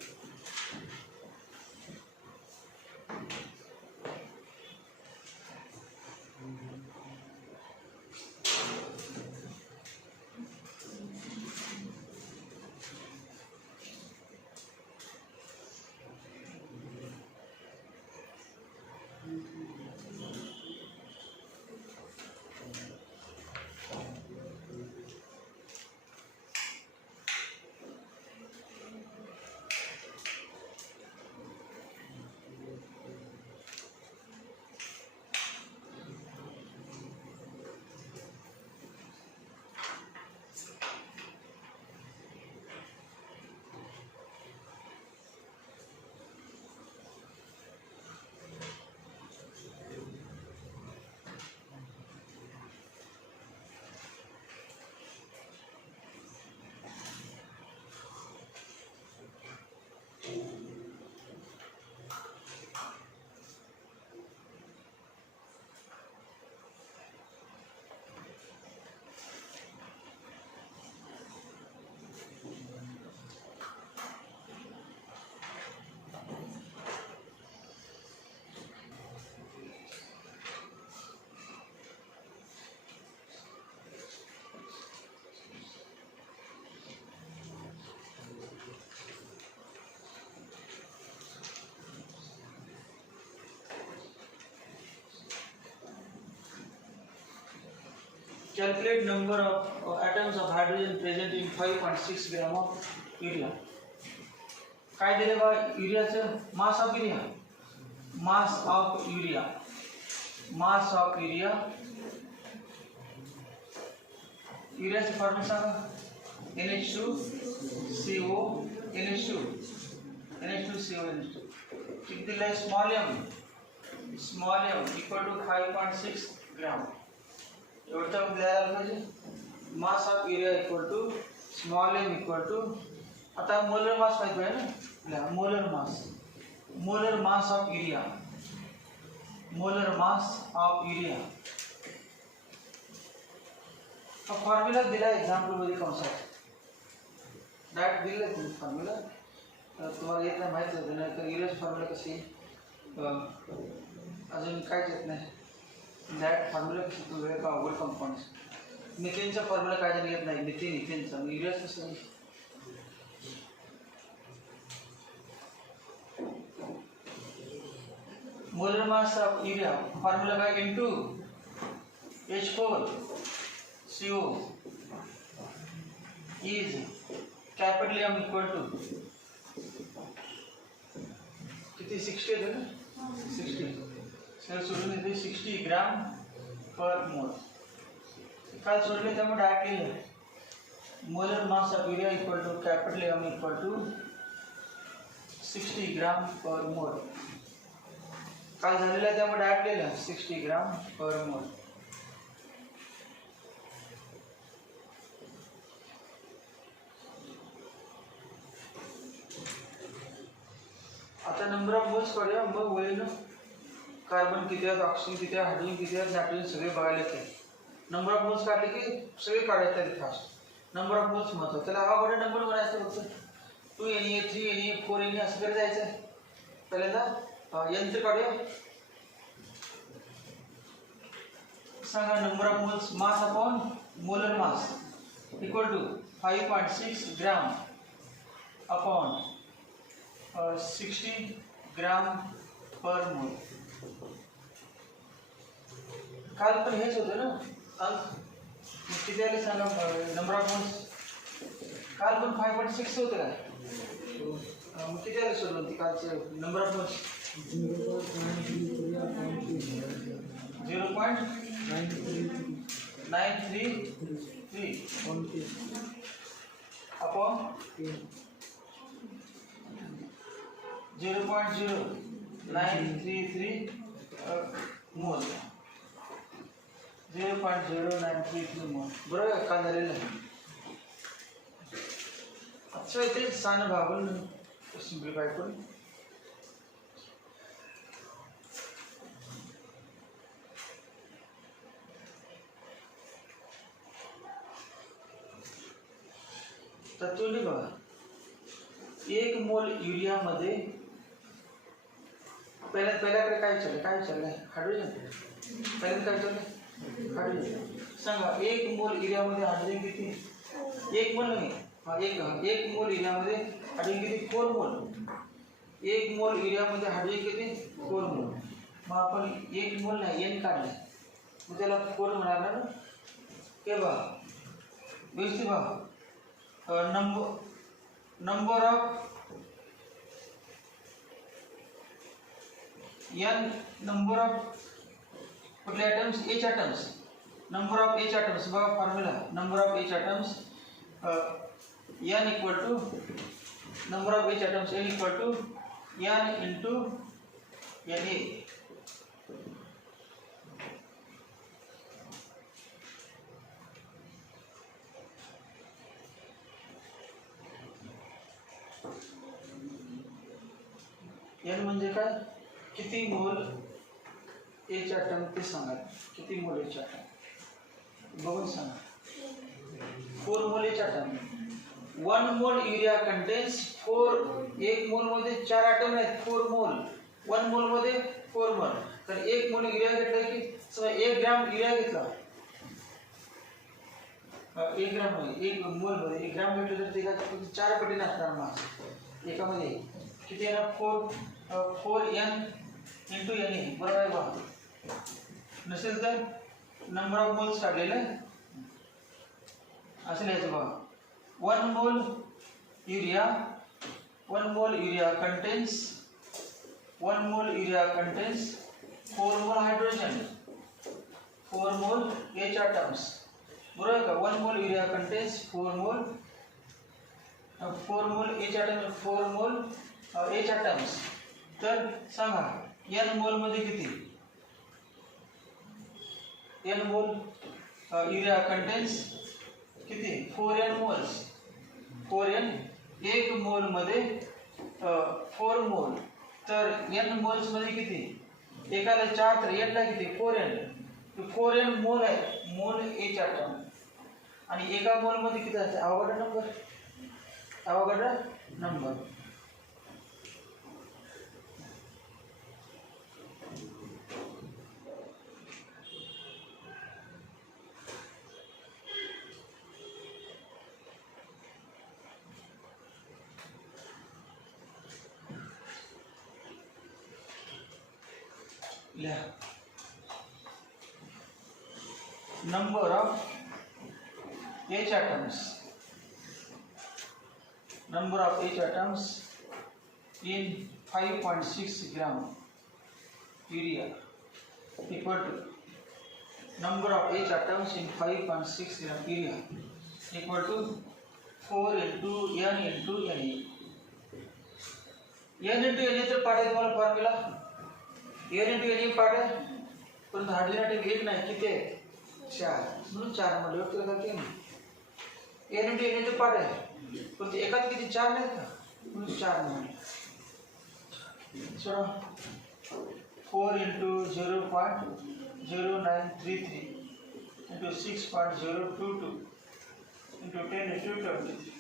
Calculate number of atoms of hydrogen present in 5.6 gram of urea. काय दिले बा युरियाचं mass of urea युरियाचं formula सांगा NH2CO NH2 किती दिलंय small m equal to 5.6 gram. एवढं द्यायला पाहिजे. Mass of urea equal to small m equal to आता मोलर मास माहिती आहे ना मोलर मास ऑफ युरिया हा फॉर्म्युला दिला एक्झाम्पल मध्ये कंसात डायरेक्ट दिलं तुम्ही फॉर्म्युला तुम्हाला येत नाही माहिती होतं नाही तर युरियाची फॉर्म्युला कशी अजून काहीच येत नाही डायरेक्ट फॉर्म्युला कशी वेळ का अवघड कंपाऊंड मिथेनचा फॉर्म्युला काय झाला येत नाही, मिथेन इथेनचा युरियाच कसं. Molar mass of urea formula काय N2H4CO is capital M equal to किती 60 आहे ना 60 सेल सोडून येते 60 ग्राम पर मोल. काय सोडले त्यामुळे डायरेक्ट लिहिलं molar mass of urea equal to capital M equal to 60 gram per mole. काल झालेला त्यामुळे डायरेक्ट लिहिलं 60 ग्राम पर मोल. आता नंबर ऑफ मोल्स काढूया, मग होईल कार्बन किती आहेत, ऑक्सिजन किती आहे, हायड्रोजन किती आहे, नायट्रोजन सगळे बघायला येते. नंबर ऑफ मोल्स काढले की सगळे काढायचे आहेत फास्ट. नंबर ऑफ मोल्स महत्व त्याला हा बडा नंबर बनायचं फक्त 2 Na 3 Na 4 Na असं करत जायचं आहे. पहिल्यांदा यंत्र काढूया. सांगा number of moles mass upon molar mass equal to 5.6 gram upon 60 gram per mole. काल पण हेच होतं ना, काल किती आले सांगा नंबर ऑफ मोल्स. काल पण 5.6 होतं काय, मग किती आले सोडून ती कालचे नंबर ऑफ मोल्स 0.933 अपॉन 0.0933 मोल. 0.0933 मोल बरोबर का झालेलं. अच्छा इथे सान भागून सिम्प्लिफाय करून तत्वली बघा. 1 मोल युरिया मध्ये पहिल्याकडे काय विचारलंय हायड्रोजन. पहिल्यांदा काय विचारलंय हायड्रोजन. सांगा 1 मोल युरिया मध्ये हायड्रोजन किती, 1 मोल नाही, एक मोल युरिया मध्ये हायड्रोजन किती 4 मोल. 1 मोल युरिया मध्ये हायड्रोजन किती 4 मोल. मग आपण 1 मोल नाही N काढले मग त्याला 4 मिळाला ना. हे बघा व्यवस्थित बघा. number of n number of कुठले atoms H atoms. number of H atoms बघा formula number of H atoms n equal to number of H atoms n equal to n into Na. n म्हणजे काय, किती मोल H item ते सांगा. किती मोल H ॲटम बघून सांगा. 4 मोल H ॲटम. 1 मोल युरिया कंटेन्स 4. 1 मोल मध्ये 4 ॲटम आहेत. 4 मोल 1 मोल मध्ये 4 मोल. तर 1 मोल युरिया घेतला की समजा 1 ग्राम युरिया घेतला 1 ग्राम मध्ये 1 मोल मध्ये 1 ग्राम घेतलं तर ते 4 पटीने असणार मास एकामध्ये. किती आहे ना 4n into Na बरोबर आहे बघा. नसेल तर नंबर ऑफ मोल्स काढलेलं असं लिहायचं बघा. 1 मोल युरिया कंटेन्स 1 मोल युरिया कंटेन्स 4 मोल हायड्रोजन 4 मोल H atoms बरोबर का. 1 मोल युरिया कंटेन्स 4 मोल H atoms 4 मोल H atoms. तर सांगा n मोल मध्ये किती. n मोल युरिया कंटेन्स किती 4n मोल्स. 4n 1 मोल मध्ये 4 मोल. तर n मोल्स मध्ये किती, एकाला 4 तर n ला किती 4n. 4n मोल आहे मोल H ॲटम. आणि एका मोल मध्ये किती असते अवघड नंबर. लिहा number of H atoms, number of H atoms in 5.6 gram urea equal to number of H atoms in 5.6 gram urea equal to 4 into N into Na. N into Na तर पाठ आहे तुम्हाला फॉर्म्युला N into Na पाठ आहे परंतु hydrogen एक नाही किती आहे 4 म्हणून 4 मध्ये वरती लगा की नाही N into Na तर पाठ आहे परंतु एकात किती 4 नाही का म्हणून 4 मध्ये चला 4 into 0.0933 into 6.022 into 10 into 23.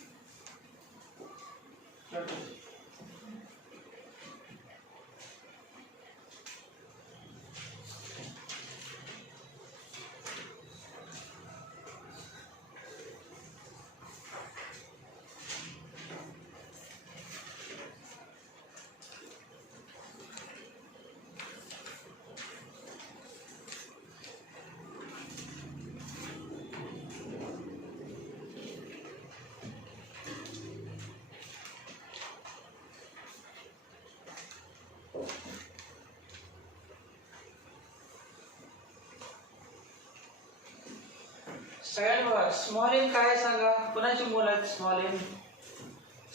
सगळ्यांवर स्मॉल एन काय सांगा कुणाची मोल आहेत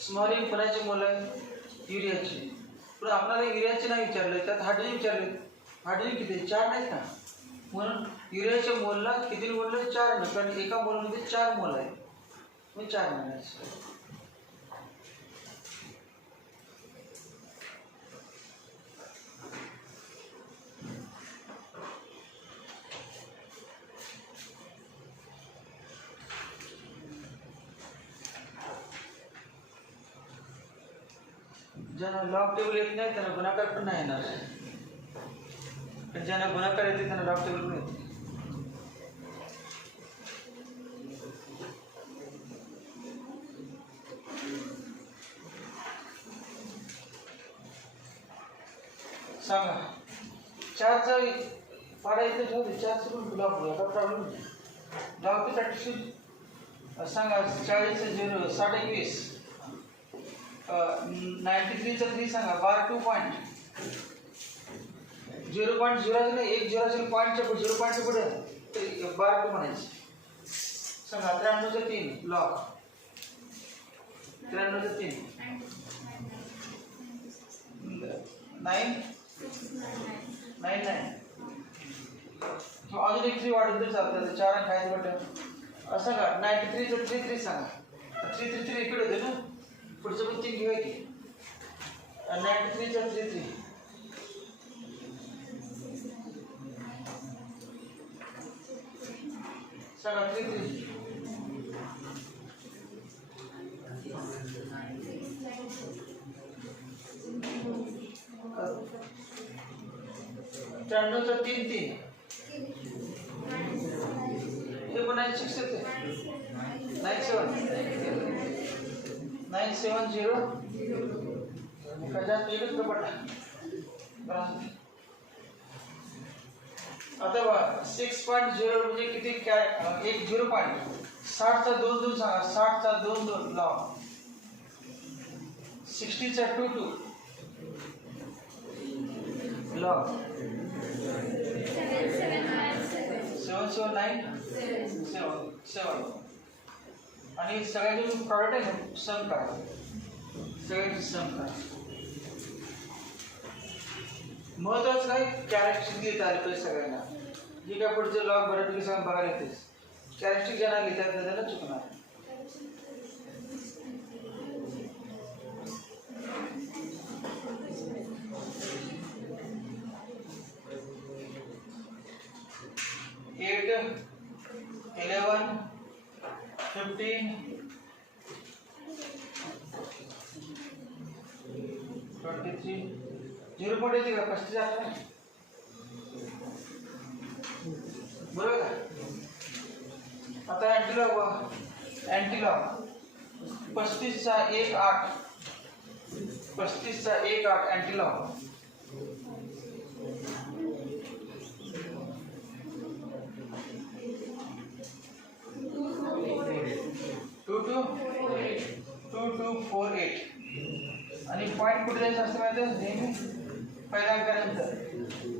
स्मॉल एन कुणाची मोल आहे युरियाची पण आपल्याला युरियाची नाही विचारलं त्यात हायड्रोजन विचारले हायड्रोजन किती 4 नाहीत ना म्हणून युरियाच्या मोलला किती मोल 4 नाही कारण एका मोलमध्ये 4 मोल आहे मग 4 म्हणायचं ज्यांना लॉग टेबल येत नाही त्यांना गुणाकार पण नाही येणार पण ज्यांना गुणाकार येते त्यांना लॉग टेबल पण येते सांगा 4चा पाडा इथे ठेवते 4चं पण लॉग बघा काय प्रॉब्लेम नाही लॉग ते प्रॅक्टिस सांगा 40 0 60 21 93 चा 3 सांगा बार 2 पॉइंट 0.0 नाही एक 0 असेल पॉइंटच्या पुढे 0 पॉइंटच्या पुढे तर बार 2 म्हणायचं सांगा 93 चा 3 लॉग 93 चा 3 9 अजून एक 3 वाढून तर चालतं 4 अंक आहेत बटन असं का 93 चा 3 सांगा 3 इकडे होते ना पुढचं पण 3 घेऊया की 93 चा 3 सांगा 3 93 चा 3 हे पण 96 येते 970 कजा केलं तर पटा आता बघा 6.0 म्हणजे किती एक 0 पॉइंट 60 चा 2 2 सांगा 60 चा 2 2 लाव 60 चा 2 2 लाव 779 7 आणि सगळ्याचे प्रॉडक्ट आहे सम करा सगळ्याचे सम करा महत्वाचं काय कॅरेक्टरिस्टिक देता आले पाहिजे सगळ्यांना जे काय पुढचे लॉग बऱ्यापैकी सगळं बघायला येतेच कॅरेक्टरिस्टिक ज्यांना लिहितात त्याला चुकणार एट 11 15 23 0 पॉइंट येते का 35 आला नाही बरोबर का आता अँटीलॉग 35 चा 1 8 35 चा 1 8 अँटीलॉग पॉईंट कुठे द्यायचं असतं माहिती आहे नेहमी पहिल्या अंकानंतर.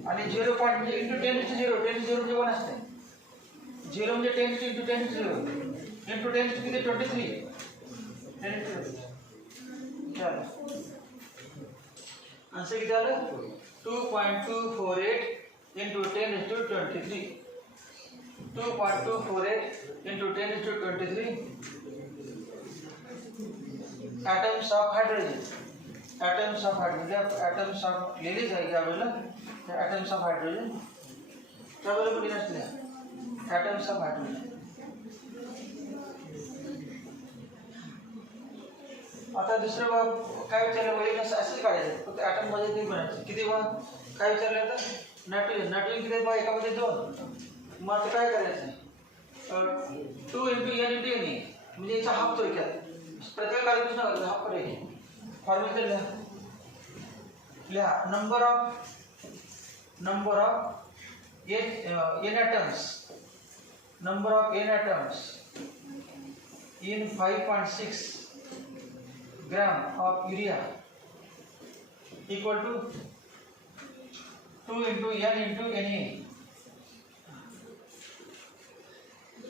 आणि 0 पॉईंट म्हणजे इंटू 10⁻0. 10⁻0 म्हणजे 1 असते. 0 म्हणजे 10 इंटू 10⁻0 इंटू 10 किती 23. 10⁻0. चला आन्सर किती आलं 2.248 into 10⁻23. 2.248 into 10⁻23 atoms of hydrogen. Atoms of hydrogen. Atoms of लिहिली जाईल आपल्याला atoms of hydrogen. त्याबरोबर लिहिलं असतं atoms of hydrogen. आता दुसरं बाब काय विचारलं वरील असंच काढायचं फक्त ॲटम मध्ये नाही बनायचं. किती बा काय विचारलं आता नायट्रोजन. नायट्रोजन किती बा एकामध्ये 2. मग आता काय करायचं 2 इंटू एन इंटू एन म्हणजे याचा हाफ थोडक्यात प्रत्येक काढायचं ना हाफ करायची. फॉर्म्युला लिहा number of N atoms. Number of n atoms in 5.6 gram of urea equal to 2 into n into Na.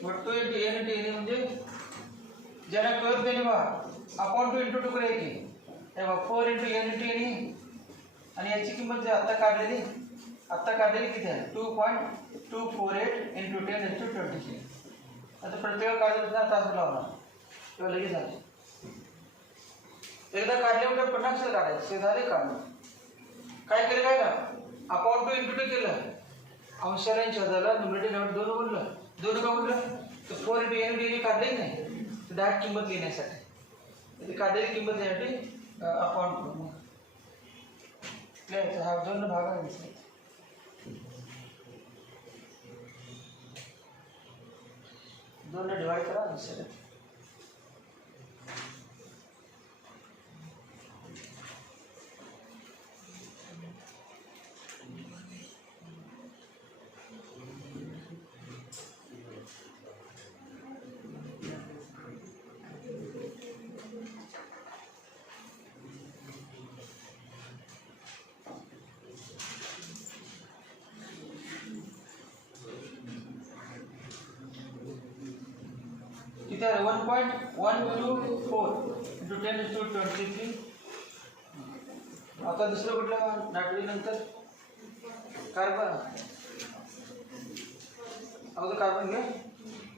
But 2 into n into Na म्हणजे ज्याला कळत नाही बा अपॉन 2 into 2 करायची. हे बघ 4 into n into Na आणि याची किंमत जी आता काढलेली किती आहे 2.248 into 10⁻23. आता प्रत्येक काढल्याचा तास लावणार तेव्हा लगेच झाले. एकदा काढले म्हणजे पुन्हा कसं काढायचं ते झाले काढून. काय केलं काय का अपॉन 2 into 2 केलं अंशाला आणि छेदाला न्यूमरेटर 2 बोललं 2 का बोललं तर 4 into n into काढले नाही तर डायरेक्ट किंमत लिहिण्यासाठी काढलेली किंमत लिहिण्यासाठी अपॉन लिहायचं हा 2 भाग आहे. 2 ने डिवाइड करा आंसर. किती आहे 1.124 into 10⁻23. आता दुसरं कुठलं नायट्रोजन नंतर कार्बन. अगोदर कार्बन घे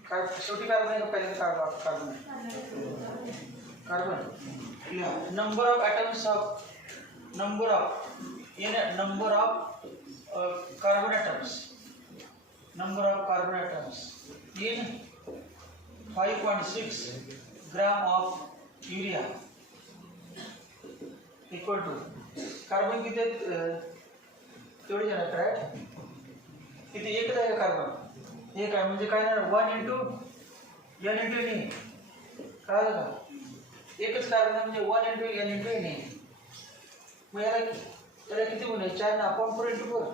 काय शेवटी कार्बन आहे पहिले carbon number of atoms of number of carbon atoms in 5.6 gram of urea equal to carbon किती तेवढे जण राईट किती एकच आहे कार्बन एक आहे म्हणजे काय ना 1 into n into n कळलं का एकच कार्बन म्हणजे 1 into n into n. मग याला किती होईल 4 ना upon 4 into 4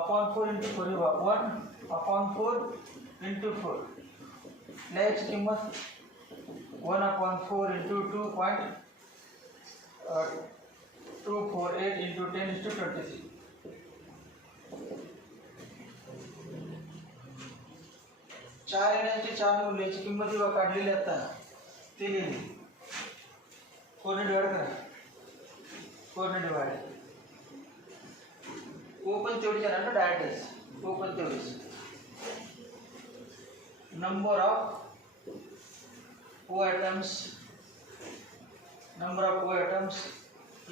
upon 4 into 4 1 upon 4 into 4 लिहायची किंमत 1 upon 4 into 2.248 into 10⁻23. चार येण्याची 4 मूल्याची किंमत जेव्हा काढलेली आता ते लिहिली 4 ने डिवाइड करा 4 ने डिवाइड ओ पण तेवढी जाणार ना डायरेक्ट ओ पण तेवढीच. Number of O atoms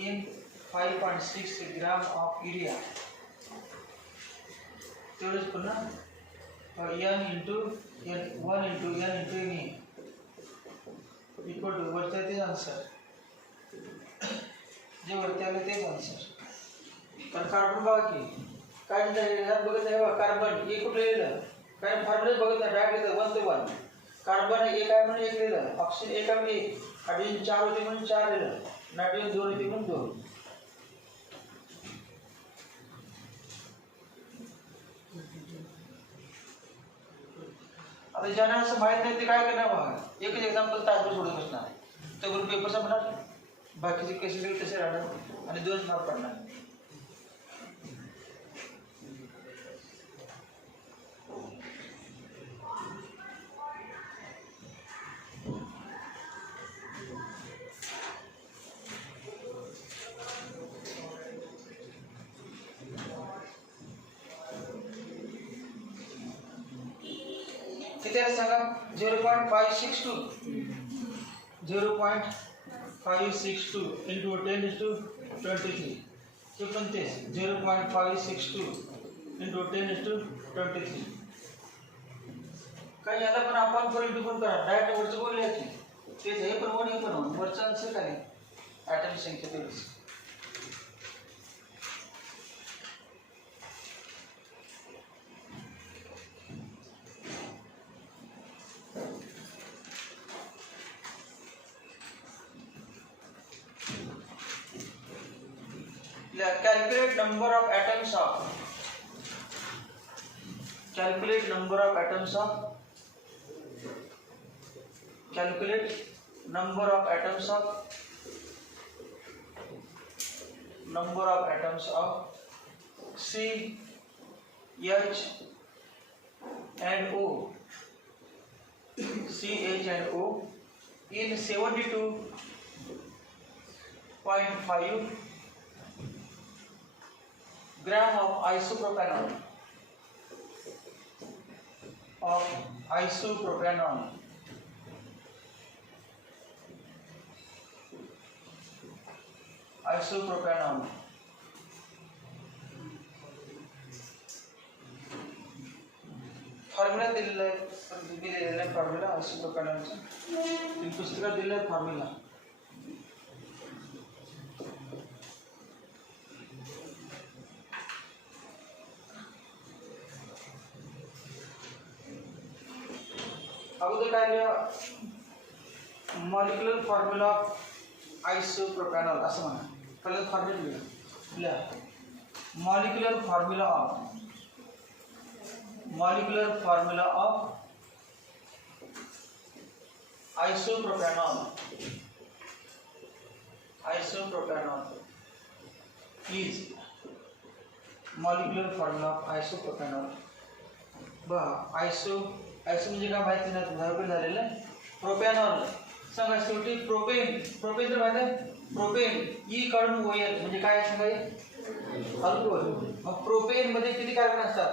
in 5.6 gram of urea. तेवढेच पुन्हा n into n 1 into n into n equal to वरच्या तेच आन्सर जे वरती आलं तेच आन्सर. तर कार्बन बघा की काय बघत आहे कार्बन हे कुठे लिहिलं कारण फॉर्म्युला बघत नाही डायरेक्ट येतं 1 to 1. कार्बन एक आहे म्हणून 1 लिहिलं ऑक्सिजन एक आहे म्हणून 1 हायड्रोजन 4 होते म्हणून 4 लिहिलं नायट्रोजन 2 होते म्हणून 2. आता ज्यांना असं माहीत नाही ते काय करणार बघा एकच एक्झाम्पल तासभर सोडत असणार तर पेपर संपणार बाकीचे केसेस सगळे तसे राहणार आणि 2 मार्क पडणार. किती आहे सांगा? 0.562 0.562 into 10⁻23 ते पण तेच 0.562 into 10⁻23. काही याला पण आपण फॉर इंटू पण करा, डायरेक्ट वरचं बोलूया की तेच हे पण 1 हे पण 1 वरचं आन्सर काय ॲटम संख्या तेवढीच. Calculate number of atoms of calculate number of atoms of calculate number of atoms of C, H and O C, H and O in 72.5 gram of isopropanol formula दिलेला आहे, दिलेला आहे फॉर्म्युला आयसोप्रोपॅनॉलचा. पुस्तकात दिलेला आहे फॉर्म्युला. अगोदर काय लिहा? मॉलिक्युलर फॉर्म्युला ऑफ आयसोप्रोपॅनॉल असं म्हणा. पहिलं फॉर्म्युला लिहा. Molecular formula of isopropanol is molecular formula of isopropanol. Iso म्हणजे काय माहिती नाही, तुझ्याकडे झालेलं आहे. प्रोपॅनॉल सांगा शेवटी प्रोपेन तर माहिती आहे. प्रोपेन ई काढून OL म्हणजे काय सांगा? अल्कोहोल. मग प्रोपेन मध्ये किती कार्बन असतात?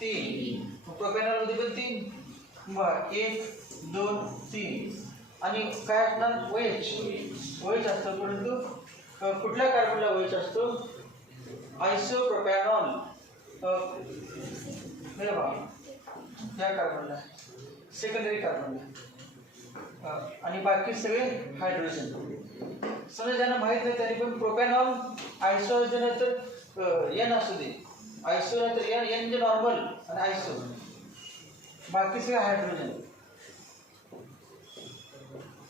3. प्रोपॅनॉल मध्ये पण 3. बरं 1 2 3 आणि काय असणार? OH असतं. परंतु कुठल्या कार्बनला OH असतो? आयसोप्रोपॅनॉल हे बघा या कार्बनला, सेकंडरी कार्बनला, आणि बाकी सगळे हायड्रोजन. समजा ज्यांना माहित नाही त्यांनी पण प्रोपॅनॉल आयसो तर N असू दे, आयसो तर N म्हणजे नॉर्मल आणि आयसो, बाकी सगळे हायड्रोजन.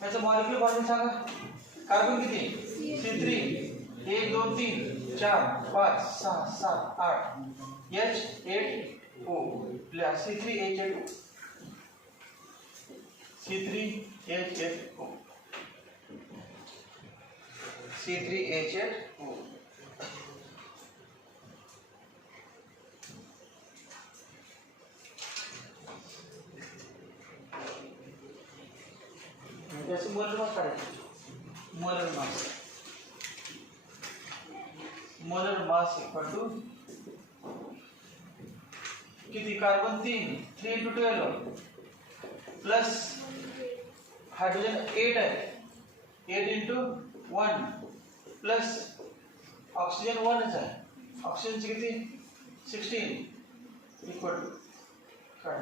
याचं मॉलिक्युलर फॉर्म्युला सांगा. कार्बन किती? C3 1 2 3 4 5 6 7 8 H8O C3H8O C3H8O याचं मोलर मास काढायचं. मोलर मास इक्वल टू किती? कार्बन 3 into 12 प्लस हायड्रोजन 8 आहे, 8 into 1 प्लस ऑक्सिजन 1च आहे, ऑक्सिजनची किती? 16 इक्वल टू काय?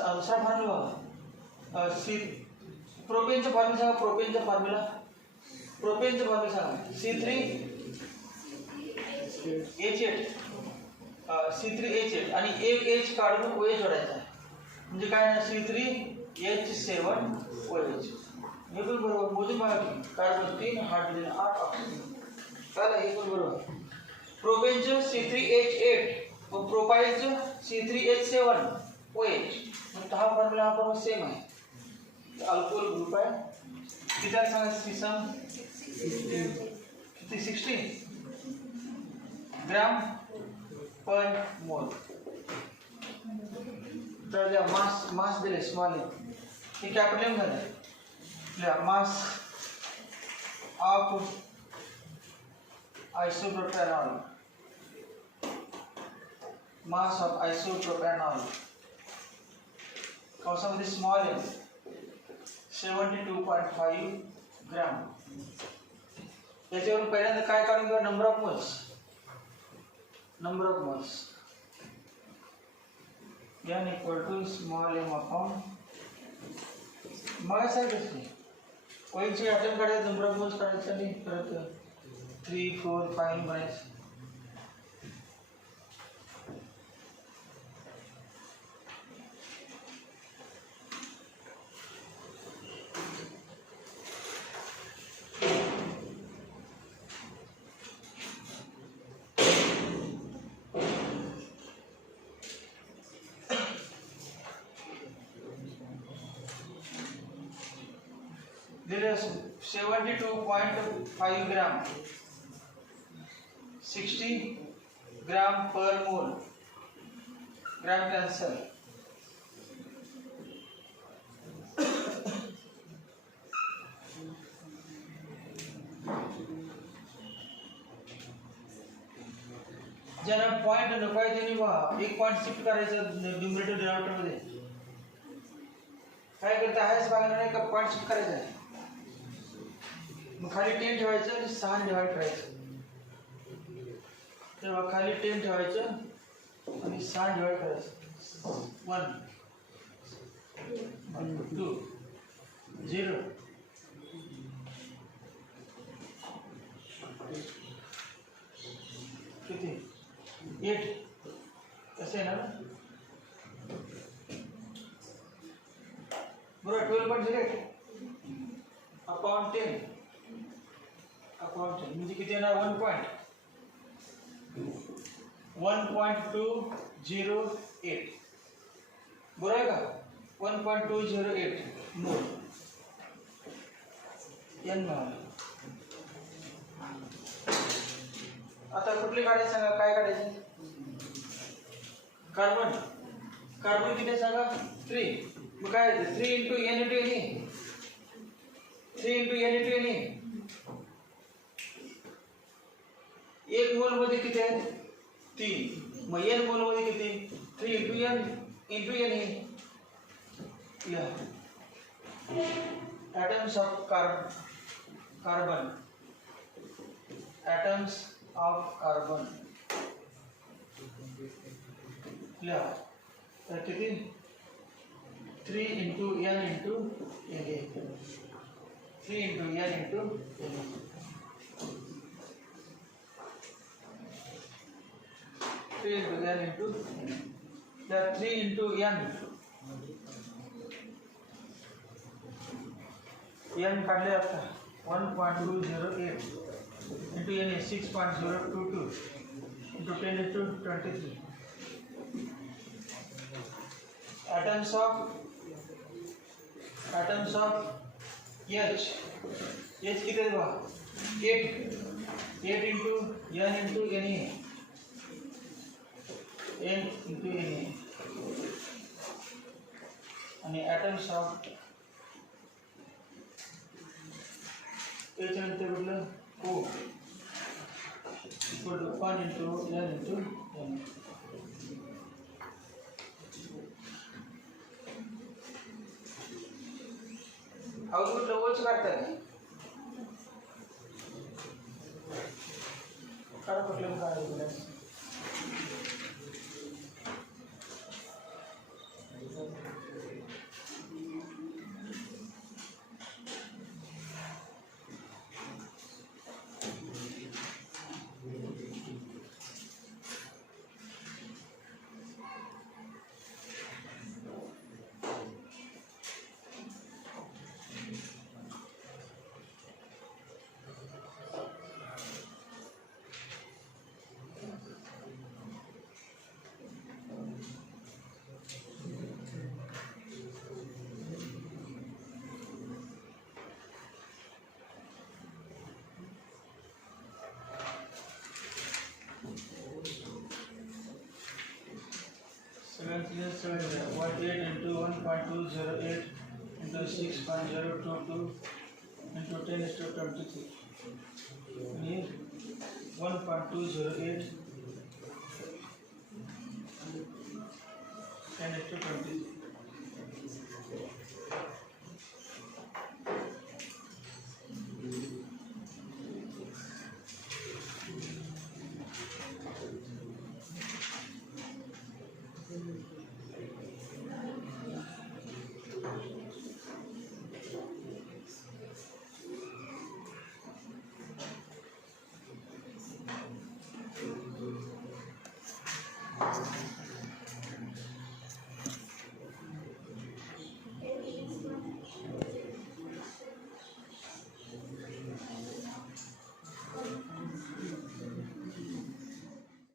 दुसरा फॉर्म्युला प्रोपेनचा फॉर्म्युला सांगा. प्रोपेनचा फॉर्म्युला सांगा. C3H8 आणि एक H काढून OH जोडायचा आहे म्हणजे काय? C3H7OH हे पण बरोबर मोजून बघा की कार्बन 3 हायड्रोजन 8 ऑक्सिजन कळलं हे पण बरोबर प्रोपेनचं C3H8 व प्रोपाईलचं C3H7 OH मग हा फॉर्म्युला आपण सेम आहे अल्कोहोल ग्रुप आहे किती सांगा सीसम किती 16 ग्राम पर मोल तर द्या मास दिले स्मॉल हे कॅपिटल झालं या mass of isopropanol mass of isopropanol कौसामध्ये स्मॉल m 72.5 ग्राम याच्यावरून पहिल्यांदा काय काढून घ्या number of moles n equal to small m upon मग सांगितलं कोणची आयटम काढायचं नंबर ऑफ मोल्स काढायचं आणि परत 3 4 5 बनायचं There is 72.5 gram 60 gram per mole gram cancel ज्यांना पॉइंट नको आहे त्यांनी बघा एक पॉइंट शिफ्ट करायचं न्यूमरेटर डिनॉमिनेटर मध्ये काय करता आहेच बघणार नाही का पॉइंट शिफ्ट करायचा आहे मग खाली 10 ठेवायचं आणि 6 डिवाइड करायचं तेव्हा खाली 10 ठेवायचं आणि 6 डिवाइड करायचं 1 2 0 किती 8 कसं आहे ना बरोबर 12.08 अपॉन 10 म्हणजे किती येणार 1.208 बरोबर आहे का 1.208 मोल n आता कुठली काढायचं सांगा काय काढायचं कार्बन किती सांगा 3 मग काय 3 into n into n 3 into n into n एक मोल मध्ये किती आहे 3 मग n मोल मध्ये किती 3 into n into n या atoms of carbon atoms of carbon या तर किती 3 into n into n 3 into n into n 3 into n into the 3 into n काढले आता 1.208 into n is 6.022 into 10 into 23 atoms of H किती आहे बघा 8 into n into n into n आणि atoms of H नंतर कुठलं O equal to 1 into n into n output लवच काढतात काय प्रॉब्लेम काय 8 into 1.208 into 6.022 into 10⁻23. Here 1.208 10⁻23.